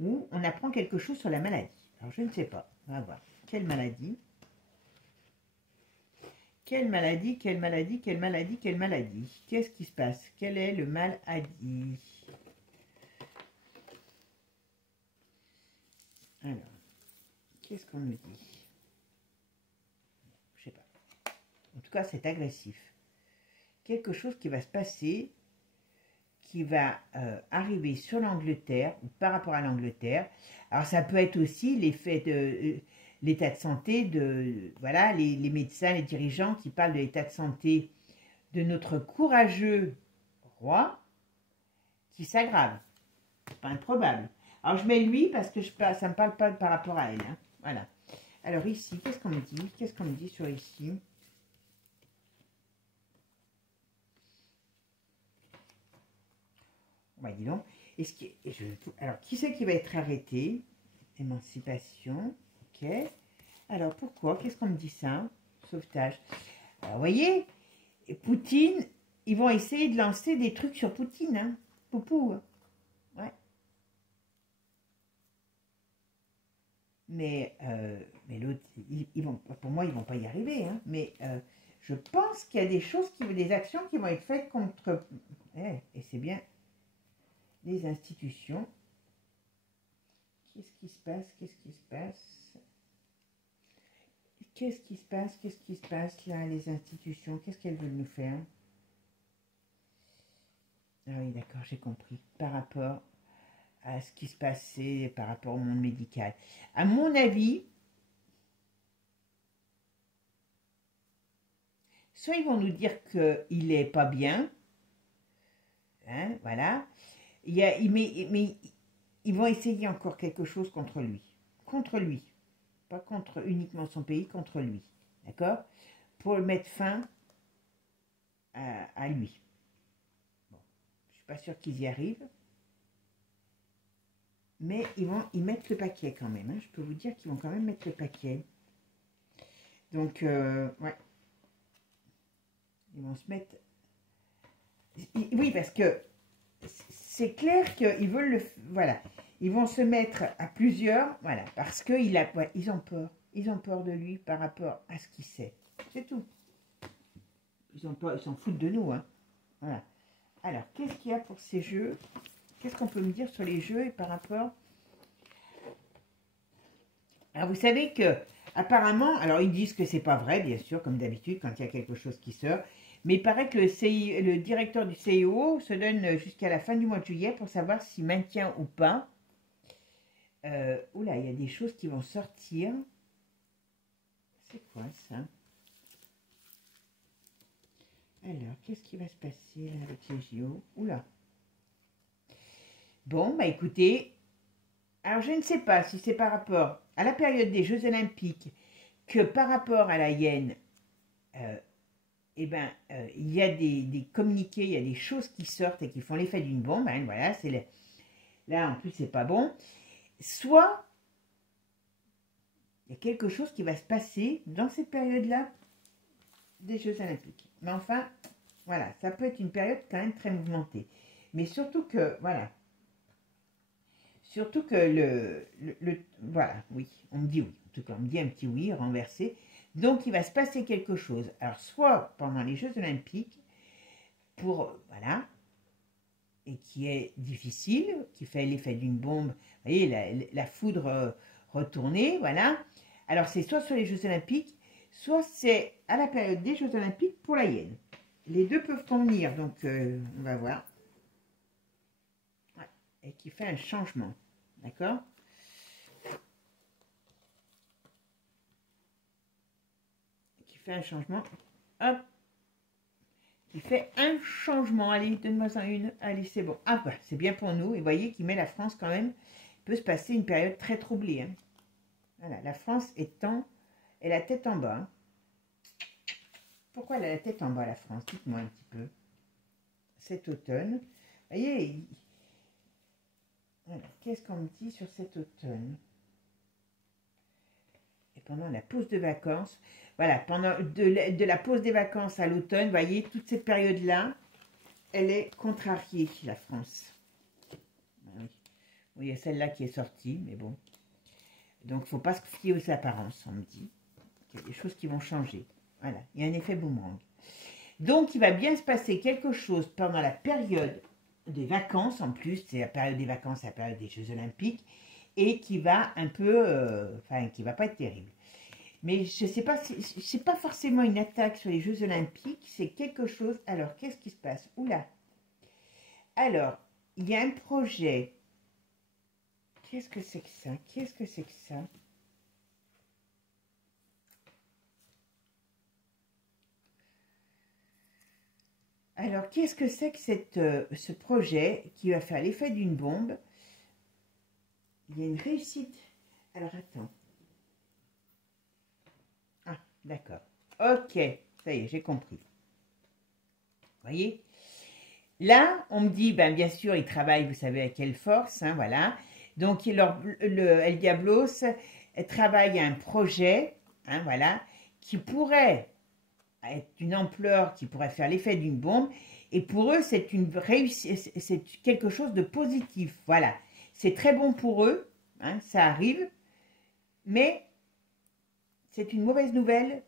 Ou on apprend quelque chose sur la maladie. Alors, je ne sais pas. On va voir. Quelle maladie? Quelle maladie? Quelle maladie? Quelle maladie? Quelle maladie? Qu'est-ce qui se passe? Quel est le maladie? Alors, qu'est-ce qu'on nous dit? Je sais pas. En tout cas, c'est agressif. Quelque chose qui va se passer, qui va arriver sur l'Angleterre, ou par rapport à l'Angleterre. Alors, ça peut être aussi l'effet de l'état de santé de, voilà, les médecins, les dirigeants qui parlent de l'état de santé de notre courageux roi, qui s'aggrave. Pas improbable. Alors, je mets lui parce que ça ne me parle pas par rapport à elle. Hein. Voilà. Alors, ici, qu'est-ce qu'on me dit? Qu'est-ce qu'on me dit sur ici? Ouais, dis donc. Alors, qui c'est qui va être arrêté? Émancipation. Ok. Alors, pourquoi? Qu'est-ce qu'on me dit ça? Sauvetage. Alors, vous voyez, Poutine, ils vont essayer de lancer des trucs sur Poutine. Hein. Poupou. Ouais. Mais l'autre, ils vont, pour moi, ils ne vont pas y arriver. Hein. Mais je pense qu'il y a des actions qui vont être faites contre... et c'est bien les institutions. Qu'est-ce qui se passe? Qu'est-ce qui se passe? Qu'est-ce qui se passe? Qu'est-ce qui se passe là, les institutions? Qu'est-ce qu'elles veulent nous faire? Ah oui, d'accord, j'ai compris. Par rapport à ce qui se passait, par rapport au monde médical. À mon avis, soit ils vont nous dire qu'il n'est pas bien, hein, voilà, mais ils vont essayer encore quelque chose contre lui. Contre lui. Pas contre uniquement son pays, contre lui. D'accord? Pour mettre fin à lui. Bon, je ne suis pas sûre qu'ils y arrivent. Mais ils vont y mettre le paquet quand même. Hein. Je peux vous dire qu'ils vont quand même mettre le paquet. Donc, ouais. Ils vont se mettre... Oui, parce que c'est clair qu'ils veulent le... Voilà. Ils vont se mettre à plusieurs, voilà, parce qu'ils ils ont peur. Ils ont peur de lui par rapport à ce qu'il sait. C'est tout. Ils ont peur, ils s'en foutent de nous, hein. Voilà. Alors, qu'est-ce qu'il y a pour ces jeux? Qu'est-ce qu'on peut me dire sur les jeux et par rapport... Alors, vous savez que, apparemment, alors ils disent que c'est pas vrai, bien sûr, comme d'habitude, quand il y a quelque chose qui sort, mais il paraît que le directeur du CIO se donne jusqu'à la fin du mois de juillet pour savoir s'il maintient ou pas. Oula, il y a des choses qui vont sortir. C'est quoi ça? Alors, qu'est-ce qui va se passer avec les JO? Oula. Bon, bah écoutez, alors je ne sais pas si c'est par rapport à la période des Jeux Olympiques que par rapport à la Hyène, il y a des communiqués, il y a des choses qui sortent et qui font l'effet d'une bombe. Hein, voilà, là en plus c'est pas bon. Soit il y a quelque chose qui va se passer dans cette période-là des Jeux Olympiques. Mais enfin, voilà, ça peut être une période quand même très mouvementée. Mais surtout que, voilà, surtout que voilà, oui, on me dit oui. En tout cas, on me dit un petit oui renversé. Donc, il va se passer quelque chose. Alors, soit pendant les Jeux Olympiques, voilà, et qui est difficile, qui fait l'effet d'une bombe, vous voyez, la foudre retournée, voilà. Alors, c'est soit sur les Jeux Olympiques, soit c'est à la période des Jeux Olympiques pour la hyène. Les deux peuvent convenir, donc on va voir. Ouais. Et qui fait un changement, d'accord? Qui fait un changement, hop, qui fait un changement. Allez, donne-moi une. Allez, c'est bon. Ah, bah, c'est bien pour nous. Et vous voyez qu'il met la France quand même. Il peut se passer une période très troublée. Hein. Voilà, la France étant, elle a la tête en bas. Hein. Pourquoi elle a la tête en bas, la France? Dites-moi un petit peu. Cet automne. Vous voyez, voilà, qu'est-ce qu'on me dit sur cet automne? Et pendant la pause de vacances, voilà, pendant de la pause des vacances à l'automne, vous voyez, toute cette période-là, elle est contrariée, la France. Oui, il y a celle-là qui est sortie, mais bon. Donc, il ne faut pas se fier aux apparences, on me dit. Il y a des choses qui vont changer. Voilà, il y a un effet boomerang. Donc, il va bien se passer quelque chose pendant la période des vacances, en plus, c'est la période des vacances, c'est la période des Jeux Olympiques, et qui va un peu, enfin, qui va pas être terrible. Mais je sais pas, c'est pas forcément une attaque sur les Jeux Olympiques, c'est quelque chose. Alors, qu'est-ce qui se passe? Oula. Alors, il y a un projet. Qu'est-ce que c'est que ça? Qu'est-ce que c'est que ça? Alors, qu'est-ce que c'est que ce projet qui va faire l'effet d'une bombe? Il y a une réussite. Alors, attends. Ah, d'accord. Ok, ça y est, j'ai compris. Vous voyez? Là, on me dit, ben, bien sûr, ils travaillent, vous savez, à quelle force, hein, voilà. Donc, El Diablos travaille à un projet, hein, voilà, qui pourrait être d'une ampleur, qui pourrait faire l'effet d'une bombe. Et pour eux, c'est une réussite, c'est quelque chose de positif, voilà. C'est très bon pour eux, hein, ça arrive, mais c'est une mauvaise nouvelle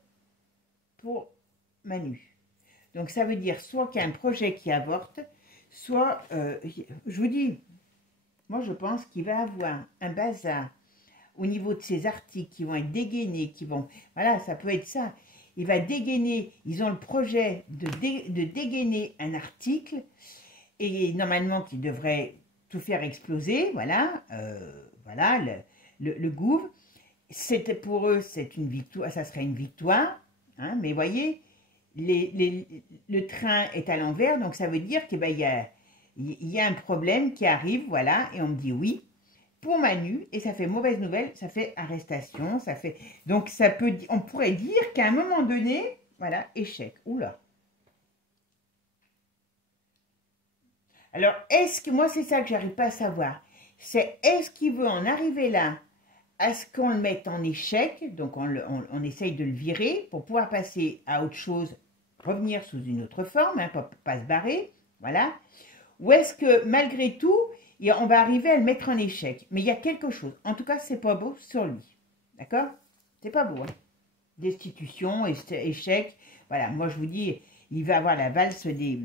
pour Manu. Donc, ça veut dire soit qu'il y a un projet qui avorte, soit, je vous dis, moi je pense qu'il va avoir un bazar au niveau de ces articles qui vont être dégainés, qui vont, voilà, ça peut être ça. Il va dégainer, ils ont le projet de dégainer un article, et normalement qui devrait tout faire exploser, voilà, voilà, le gouffre. C'était pour eux, c'est une victoire, ça serait une victoire, hein, mais voyez, le train est à l'envers, donc ça veut dire qu'il ben, y a un problème qui arrive, voilà, et on me dit oui, pour Manu, et ça fait mauvaise nouvelle, ça fait arrestation, ça fait... Donc ça peut, on pourrait dire qu'à un moment donné, voilà, échec, oula. Alors, est-ce que, moi c'est ça que j'arrive pas à savoir, c'est est-ce qu'il veut en arriver là, à ce qu'on le mette en échec, donc on essaye de le virer pour pouvoir passer à autre chose, revenir sous une autre forme, hein, pour pas se barrer, voilà. Ou est-ce que malgré tout, on va arriver à le mettre en échec? Mais il y a quelque chose. En tout cas, c'est pas beau sur lui. D'accord? C'est pas beau. Hein? Destitution, échec. Voilà, moi je vous dis, il va avoir la valse des...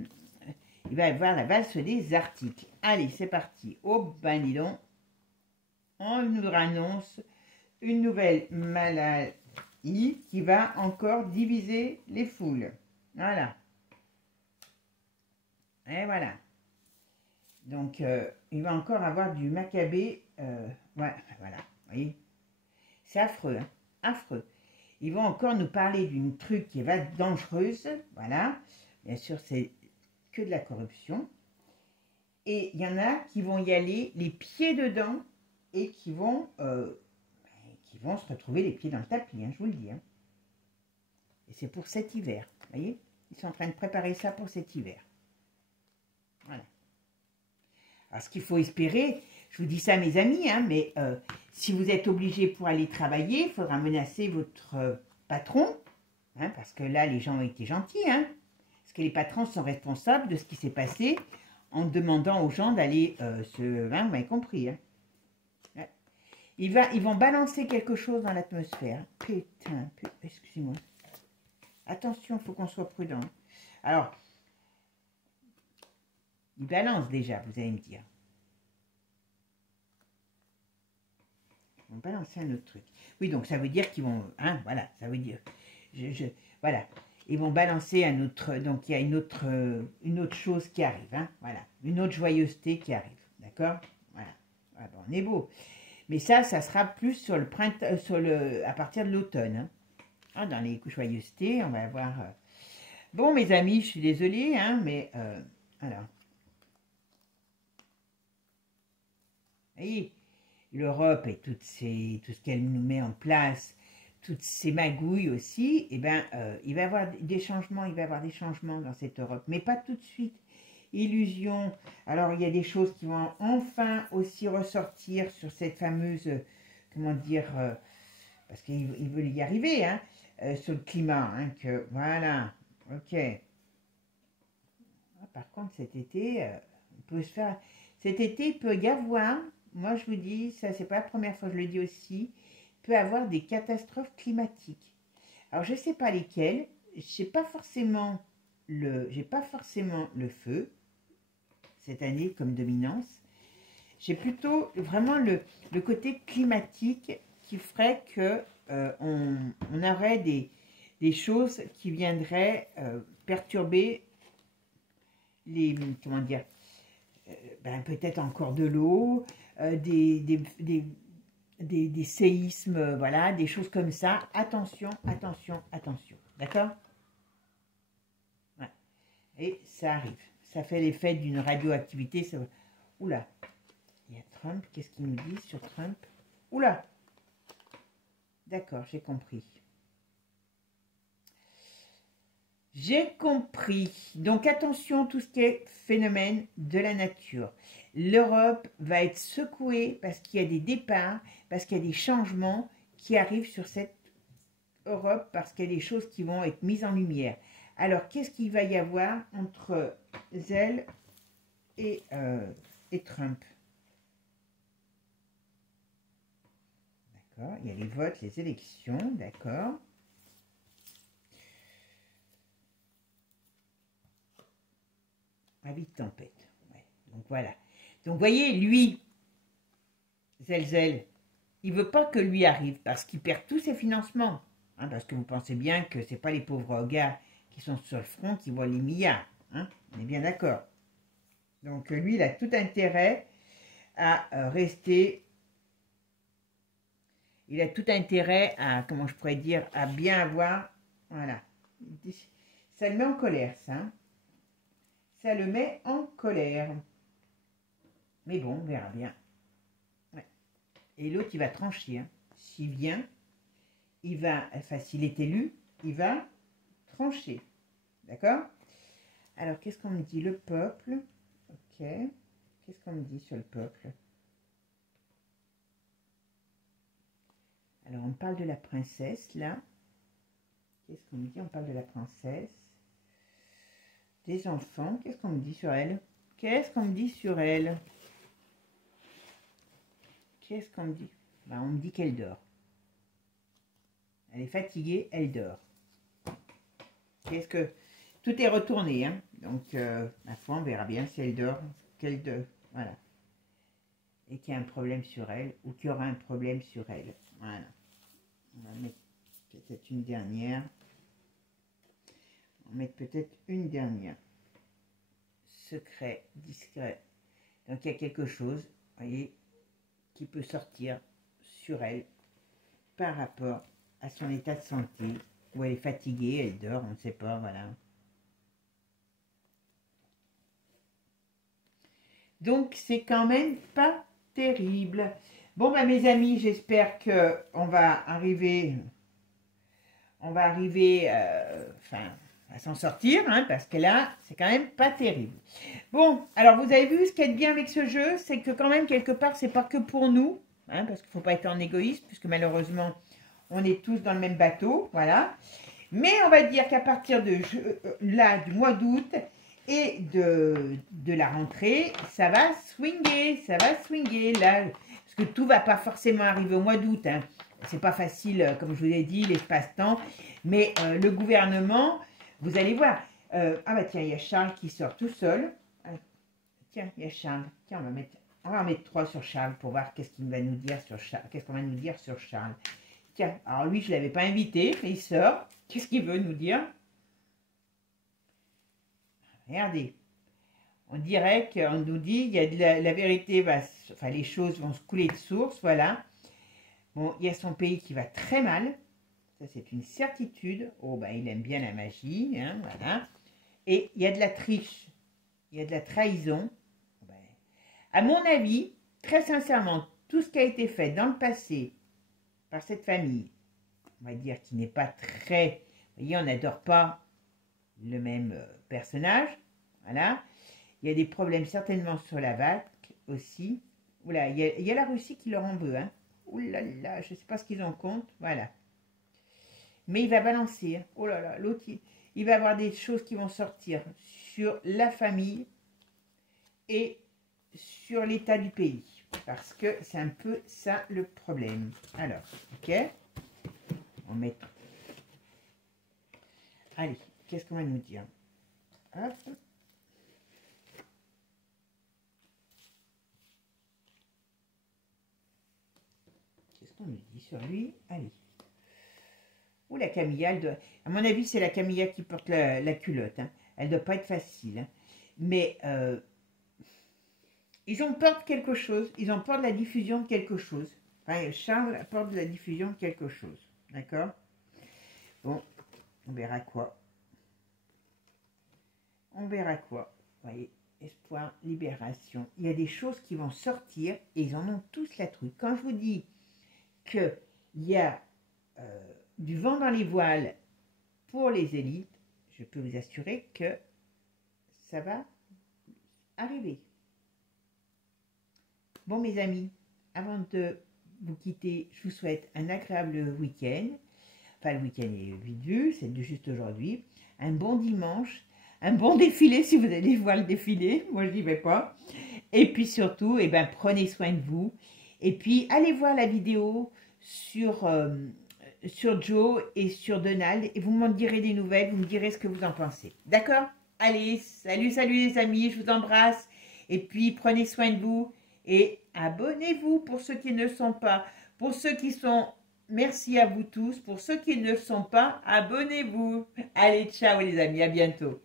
Il va avoir la valse des articles. Allez, c'est parti. Oh, ben dis donc. On nous annonce une nouvelle maladie qui va encore diviser les foules. Voilà. Et voilà. Donc, il va encore avoir du macabé. Ouais, voilà. Vous voyez? C'est affreux, hein? Affreux. Ils vont encore nous parler d'une truc qui va être dangereuse. Voilà. Bien sûr, c'est que de la corruption. Et il y en a qui vont y aller les pieds dedans et qui vont se retrouver les pieds dans le tapis, hein, je vous le dis. Hein. Et c'est pour cet hiver. Vous voyez? Ils sont en train de préparer ça pour cet hiver. Voilà. Alors, ce qu'il faut espérer, je vous dis ça mes amis, hein, mais si vous êtes obligé pour aller travailler, il faudra menacer votre patron, hein, parce que là, les gens ont été gentils, hein, parce que les patrons sont responsables de ce qui s'est passé en demandant aux gens d'aller hein, vous m'avez compris. Hein. Ouais. Ils vont balancer quelque chose dans l'atmosphère. Putain, excusez-moi. Attention, il faut qu'on soit prudent. Alors, ils balancent déjà, vous allez me dire. vont balancer un autre truc. Oui, donc ça veut dire qu'ils vont... Hein, voilà, ça veut dire... voilà. Ils vont balancer un autre... Donc, il y a une autre chose qui arrive. Hein, voilà. Une autre joyeuseté qui arrive. D'accord? Voilà. Ah, bon, on est beau. Mais ça sera plus sur le printemps... à partir de l'automne. Hein. Ah, dans les joyeusetés, on va avoir... Bon, mes amis, je suis désolée, hein, mais... alors... Vous voyez, l'Europe et tout ce qu'elle nous met en place, toutes ces magouilles aussi, eh ben, il va y avoir des changements, dans cette Europe, mais pas tout de suite. Illusion. Alors, il y a des choses qui vont enfin aussi ressortir sur cette fameuse, comment dire, parce qu'ils veulent y arriver, hein, sur le climat, hein, que, voilà, ok. Ah, par contre, cet été, on peut se faire, cet été, il peut y avoir, moi je vous dis, ça c'est pas la première fois que je le dis aussi, il peut y avoir des catastrophes climatiques. Alors, je ne sais pas lesquelles, j'ai pas forcément le feu, cette année comme dominance. J'ai plutôt vraiment le côté climatique qui ferait que on aurait des choses qui viendraient perturber les, comment dire, ben, peut-être encore de l'eau, des séismes, voilà, des choses comme ça. Attention, attention, attention. D'accord? Ouais. Et ça arrive. Ça fait l'effet d'une radioactivité. Ça... Oula, il y a Trump. Qu'est-ce qu'il nous dit sur Trump? Oula. D'accord, j'ai compris. J'ai compris. Donc attention, tout ce qui est phénomène de la nature. L'Europe va être secouée parce qu'il y a des départs, parce qu'il y a des changements qui arrivent sur cette Europe, parce qu'il y a des choses qui vont être mises en lumière. Alors, qu'est-ce qu'il va y avoir entre elle et Trump? D'accord, il y a les votes, les élections, d'accord. Avis de tempête. Ouais. Donc voilà. Donc, vous voyez, lui, Zelzel, il ne veut pas que lui arrive parce qu'il perd tous ses financements. Hein, parce que vous pensez bien que ce n'est pas les pauvres gars qui sont sur le front qui voient les milliards. Hein, on est bien d'accord. Donc, lui, il a tout intérêt à rester. Il a tout intérêt à, comment je pourrais dire, à bien avoir. Voilà. Ça le met en colère, ça. Hein. Ça le met en colère. Mais bon, on verra bien. Ouais. Et l'autre, il va trancher. Hein. S'il vient, il va, enfin, s'il est élu, il va trancher. D'accord? Alors, qu'est-ce qu'on me dit? Le peuple. Ok. Qu'est-ce qu'on me dit sur le peuple? Alors, on parle de la princesse, là. Qu'est-ce qu'on me dit? On parle de la princesse. Des enfants. Qu'est-ce qu'on me dit sur elle? Qu'est-ce qu'on me dit sur elle? Qu'est-ce qu'on me dit? Ben, on me dit qu'elle dort. Elle est fatiguée, elle dort. Qu'est-ce que... Tout est retourné, hein. Donc, ma foi, on verra bien si elle dort. Qu'elle dort. Voilà. Et qu'il y a un problème sur elle, ou qu'il y aura un problème sur elle. Voilà. On va mettre peut-être une dernière. On va mettre peut-être une dernière. Secret, discret. Donc, il y a quelque chose, vous voyez, qui peut sortir sur elle par rapport à son état de santé, où elle est fatiguée, elle dort, on ne sait pas, voilà. Donc, c'est quand même pas terrible. Bon, bah, mes amis, j'espère qu'on va arriver, enfin, à s'en sortir, hein, parce que là, c'est quand même pas terrible. Bon, alors, vous avez vu, ce qui est bien avec ce jeu, c'est que quand même, quelque part, c'est pas que pour nous, hein, parce qu'il ne faut pas être en égoïste, puisque malheureusement, on est tous dans le même bateau, voilà. Mais on va dire qu'à partir de là, du mois d'août et de la rentrée, ça va swinguer, là, parce que tout ne va pas forcément arriver au mois d'août, hein. C'est pas facile, comme je vous ai dit, l'espace-temps, mais le gouvernement, vous allez voir, ah bah tiens, il y a Charles qui sort tout seul, ah, tiens, il y a Charles, tiens, on va mettre On va en mettre 3 sur Charles pour voir qu'est-ce qu'il va nous dire sur Charles. Qu'est-ce qu'on va nous dire sur Charles. Tiens, alors lui, je ne l'avais pas invité, mais il sort. Qu'est-ce qu'il veut nous dire? Regardez. On dirait qu'on nous dit, il y a de la vérité, enfin les choses vont se couler de source, voilà. Bon, il y a son pays qui va très mal. Ça, c'est une certitude. Oh, ben, il aime bien la magie, hein, voilà. Et il y a de la triche. Il y a de la trahison. Ben, à mon avis, très sincèrement, tout ce qui a été fait dans le passé par cette famille, on va dire qui n'est pas très... Vous voyez, on n'adore pas le même personnage. Voilà. Il y a des problèmes certainement sur la vague aussi. Oula, il y a la Russie qui leur en veut, hein. Ouh là là, je ne sais pas ce qu'ils en comptent. Voilà. Mais il va balancer. Hein. Oh là là, l'autre, il va avoir des choses qui vont sortir sur la famille et sur l'état du pays. Parce que c'est un peu ça le problème. Alors, ok. On va mettre... Allez, qu'est-ce qu'on va nous dire? Hop. Qu'est-ce qu'on nous dit sur lui? Allez. Ou la Camilla, à mon avis, c'est la Camilla qui porte la culotte. Hein. Elle ne doit pas être facile. Hein. Mais ils ont peur de quelque chose. Ils ont peur de la diffusion de quelque chose. Enfin, Charles a peur de la diffusion de quelque chose. D'accord? Bon, on verra quoi. On verra quoi. Vous voyez, espoir, libération. Il y a des choses qui vont sortir et ils en ont tous la truc. Quand je vous dis qu'il y a du vent dans les voiles pour les élites, je peux vous assurer que ça va arriver. Bon, mes amis, avant de vous quitter, je vous souhaite un agréable week-end. Enfin, le week-end est vite vu, c'est juste aujourd'hui. Un bon dimanche, un bon défilé si vous allez voir le défilé. Moi, je n'y vais pas. Et puis surtout, eh ben, prenez soin de vous. Et puis, allez voir la vidéo sur Joe et sur Donald. Et vous m'en direz des nouvelles, vous me direz ce que vous en pensez. D'accord? Allez, salut, salut les amis, je vous embrasse. Et puis, prenez soin de vous. Et abonnez-vous pour ceux qui ne le sont pas. Pour ceux qui sont, merci à vous tous. Pour ceux qui ne le sont pas, abonnez-vous. Allez, ciao les amis, à bientôt.